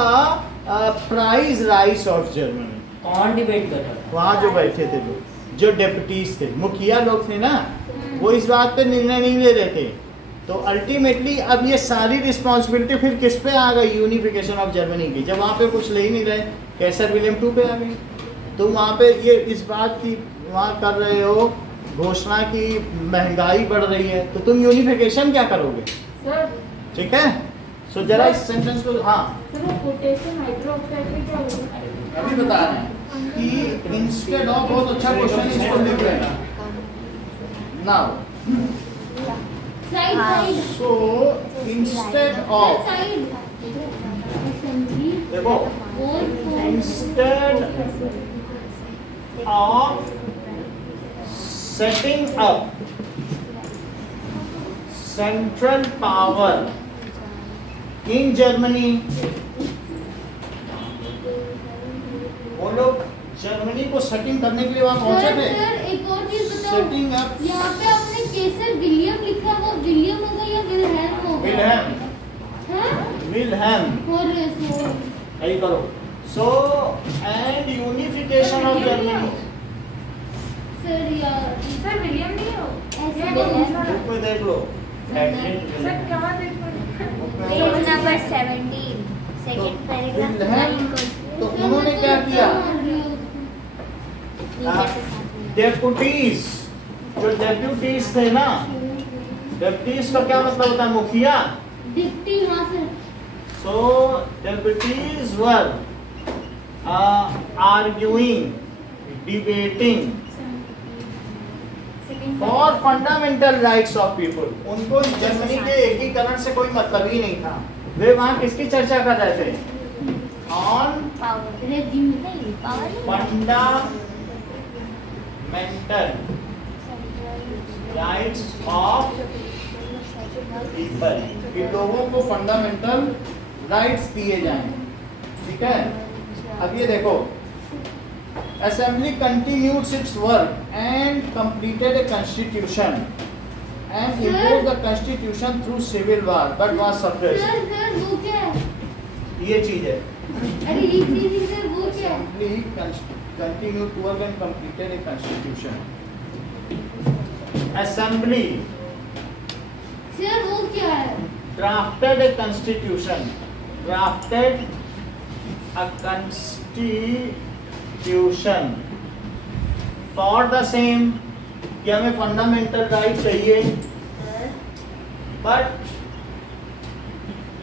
price rise of Germany. कौन डिबेट कर रहा था? वहाँ जो बैठे थे लोग, जो डेप्यूटीज थे, मुखिया लोग थे ना, वो इस बात पे निर्णय नहीं ले रहे थे। तो अल्टीमेटली अब ये सारी रिस्पॉन्सिबिलिटी फिर किस पे आ गई? यूनिफिकेशन ऑफ जर्मनी की। जब वहाँ पे कुछ ले ही नहीं रहे, कैसर विलियम II पे आ गई। तो वहाँ पे ये इस बात की वहाँ कर रहे हो घोषणा की महंगाई बढ़ रही है, तो तुम यूनिफिकेशन क्या करोगे? सर ठीक है, सो जरा इस सेंटेंस को हाँ सर वो पोटेशियम हाइड्रोक्साइड में क्या होगा? अभी बता रहे हैं कि इंस्टेड ऑफ, बहुत अच्छा क्वेश्चन इसको लिख रहे हैं now. Side so instead of, side assembly देखो और instead of setting up central power in Germany, वो लोग जर्मनी को सेटिंग करने के लिए वहाँ पहुंचे थे। सर एक और चीज बताओ, सेटिंग अप यहाँ पे आपने केसर विलियम लिखा, वो विलियम होगा या विलहेम होगा? विलहेम, हाँ? विलहेम और सो यही करो। So and unification of Germany, sir यार सर विलियम नहीं हो ऐसे बुक में देख लो। सर कहाँ देखो? Page number 17 second paragraph. तो उन्होंने क्या किया? डेप्यूटीज, जो डेप्यूटीज थे ना, डेप्यूटीज का क्या मतलब होता है? मुखिया। डिप्टी, हाँ sir. So deputies were arguing, debating for fundamental rights of people. उनको जर्मनी के एकीकरण से कोई मतलब ही नहीं था। वे वहाँ किसकी चर्चा कर रहे थे? On regime fundamental rights of people, कि लोगों को फंडामेंटल राइट्स दिए जाएं। ठीक है, अब ये देखो, Assembly continued its work and completed a constitution and imposed the constitution through civil war, but was suppressed. Sir वो क्या है? ये चीज है। अरे ये चीज सर वो क्या है? Assembly continued to work and completed a constitution. Assembly sir वो क्या है? drafted a constitution, drafted a constitution for the same, कि हमें फंडामेंटल राइट चाहिए, बट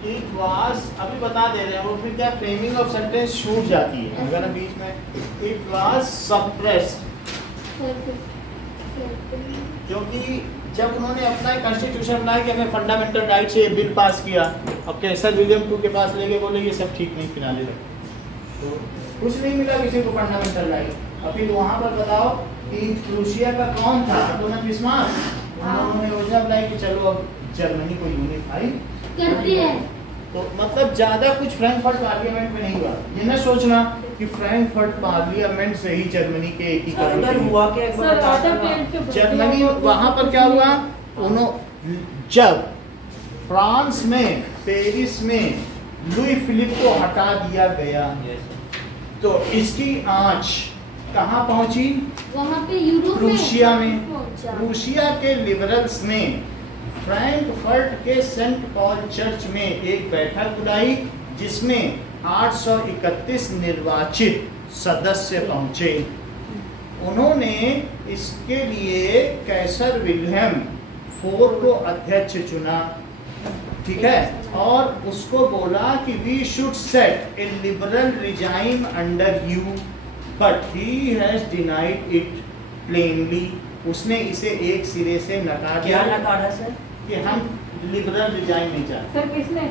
इट वाज, अभी बता दे रहे हैं वो, फिर क्या फ्रेमिंग ऑफ सेंटेंस छूट जाती है अगर बीच में। इट वाज सप्रेस्ड, क्योंकि जब उन्होंने अपना कॉन्स्टिट्यूशन बनाया कि हमें फंडामेंटल राइट से बिल पास किया, अब कैसर विलियम II के पास लेके बोले ये सब ठीक नहीं, फिनाले लगे, तो कुछ नहीं मिला किसी को फंडामेंटल राइट। अभी तो वहाँ पर बताओ कि रूसिया का कौन था? तो ना बिस्मार्क। उन्होंने योजना बनाई कि चलो अब जर्मनी को यूनिफाई करते हैं। तो मतलब ज्यादा कुछ फ्रैंकफर्ट पार्लियामेंट में नहीं हुआ। ये ना सोचना कि फ्रैंकफर्ट पार्लियामेंट से ही जर्मनी के एकीकरण अंदर हुआ क्या एक बार बता दो। जर्मनी वहां पर क्या हुआ? उन्होंने जब फ्रांस में, पेरिस में लुई फिलिप को हटा दिया गया, तो इसकी आंच कहाँ पहुंची? वहाँ पे यूरोप में, रूसिया में। रूसिया के लिबरल्स ने फ्रैंकफर्ट के सेंट पॉल चर्च में एक बैठक बुलाई, जिसमें 831 निर्वाचित सदस्य पहुंचे। उन्होंने इसके लिए कैसर विलियम IV को अध्यक्ष चुना, ठीक है, और उसको बोला कि we should set a liberal regime under you, but he has denied it plainly. उसने इसे एक सिरे से नकार दिया। क्या नकारा सर? कि हम लिबरल रिजाइन नहीं चाहते। सर किसने?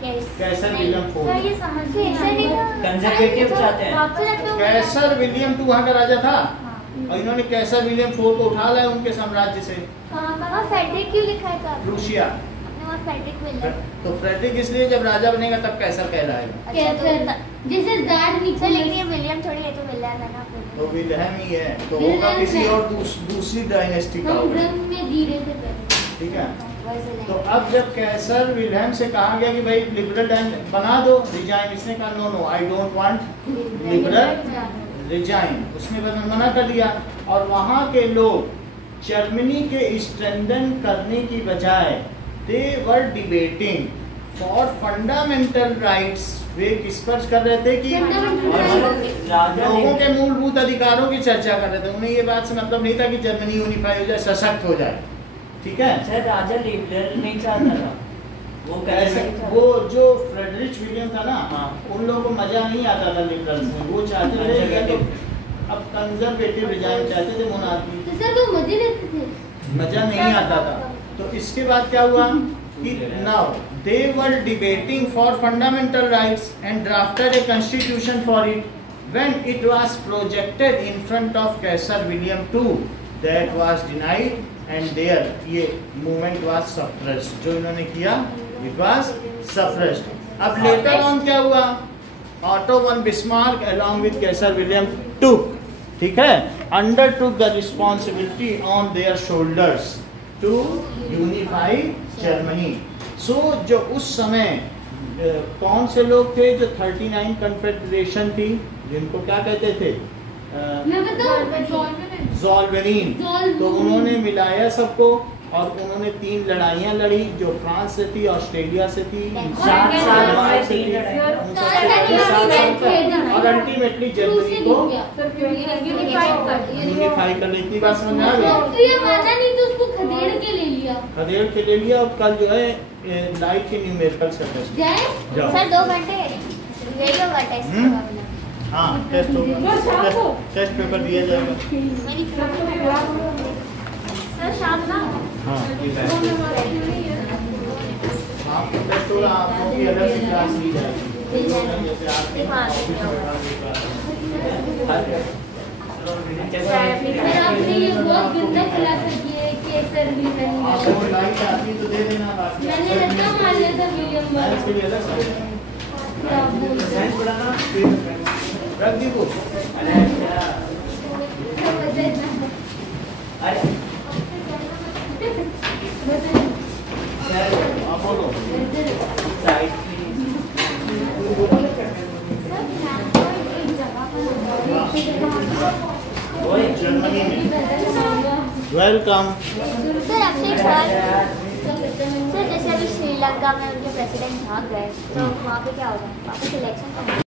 कैसर विलियम सर ये फोर्थ। समझ के ऐसा नहीं था। Conservative चाहते हैं। आपसे लगता है कैसर विलियम टू वहाँ का राजा था हाँ। और इन्होंने कैसर विलियम फोर्थ को उठा लाया उनके साम्राज्य से, कहाँ फेडरिक क्यों लिखा है था? रूसिया। आपने वहाँ फेडरिक विलियम। तो फ्रेडरिक इसलिए जब राजा बनेगा तब कैसर कहलाएगा। कैसर जैसे जार सर लेकिन ये विलियम थोड़ी है, तो विलियम है ना। तो विल्हेम ही है, तो होगा किसी और दूसरी डायनेस्टी का हम होगा। रंग में जी रहे थे पहले। ठीक है। वैसे नहीं। तो अब जब कैसर विल्हेम से कहा गया कि भाई लिबरल बना दो रिजाइन, इसने कहा no no I don't want liberal regime, उसने बस मना कर दिया। और वहाँ के लोग जर्मनी के स्ट्रेंथन करने की बजाय दे were debating for fundamental rights. वे किस पर कर रहे थे कि लोगों के मूलभूत अधिकारों की चर्चा कर रहे थे। उन्हें ये बात से मतलब नहीं था कि जर्मनी यूनिफाई हो जाए, सशक्त हो जाए। ठीक है। सर राजा लिबरल नहीं चाहता था, वो कैसे वो जो फ्रेडरिक विलियम था ना, हाँ। उन लोगों को मजा नहीं आता था लिबरल में। वो चाहते थे या तो अब कंजर्वेटिव रिजाइन चाहते थे मोनार्की। तो सर वो मजे लेते थे। मजा नहीं आता था। तो इसके बाद क्या हुआ कि now they were debating for fundamental rights and drafted a constitution for it when it was projected in front of Kaiser William two that was denied and there ये मूवमेंट वाज सप्रेस्ड। जो इन्होंने किया इट वाज सप्रेस्ड। अब लेटर ऑन क्या हुआ, Otto von Bismarck along with Kaiser William took, ठीक है, undertook the responsibility on their shoulders to unify Germany. So जो उस समय कौन से लोग थे जो 39 कन्फेडरेशन थी, जिनको क्या कहते थे, मैं बताऊं ज़ोल्वेनिन। तो उन्होंने मिलाया सबको और उन्होंने 3 लड़ाइयाँ लड़ी, जो फ्रांस से थी, ऑस्ट्रेलिया से थी, 7 साल में से 3 थी, लड़ाइयाँ। उन सबसे 7 साल तक, और अल्टीमेटली जर्मनी को यूनिफाई कर ली। इतनी बात समझ में आ गई? ये माना नहीं तो उसको खदेड़ के ले लिया। खदेड़ के ले लिया। और कल जो है लाइट के न्यूमेरिकल्स का टेस्ट जाए जाओ। सर 2 घंटे यही होगा टेस्ट हम्म। का अपना। हाँ टेस्ट होगा, टेस्ट पेपर दिया जाएगा। मेरी सर शाम ना हाँ आपको टेस्ट होगा, आपको भी अलग से क्लास ली जाएगी। जैसे सर आपने ये बहुत गंदा खिलासा किया है केसर भी नहीं है। आपको लाइट आती है तो दे देना, बाकी मैंने रट्टा मार लिया था विलियम साइंस के लिए अलग से क्या बोलते साइंस पढ़ाना रख दी वो। आप बोलो। जर्मनी में वेलकम। सर आपसे एक सवाल, सर जैसे अभी श्रीलंका में उनके प्रेसिडेंट भाग गए तो वहाँ पे क्या होगा, वहाँ पे सिलेक्शन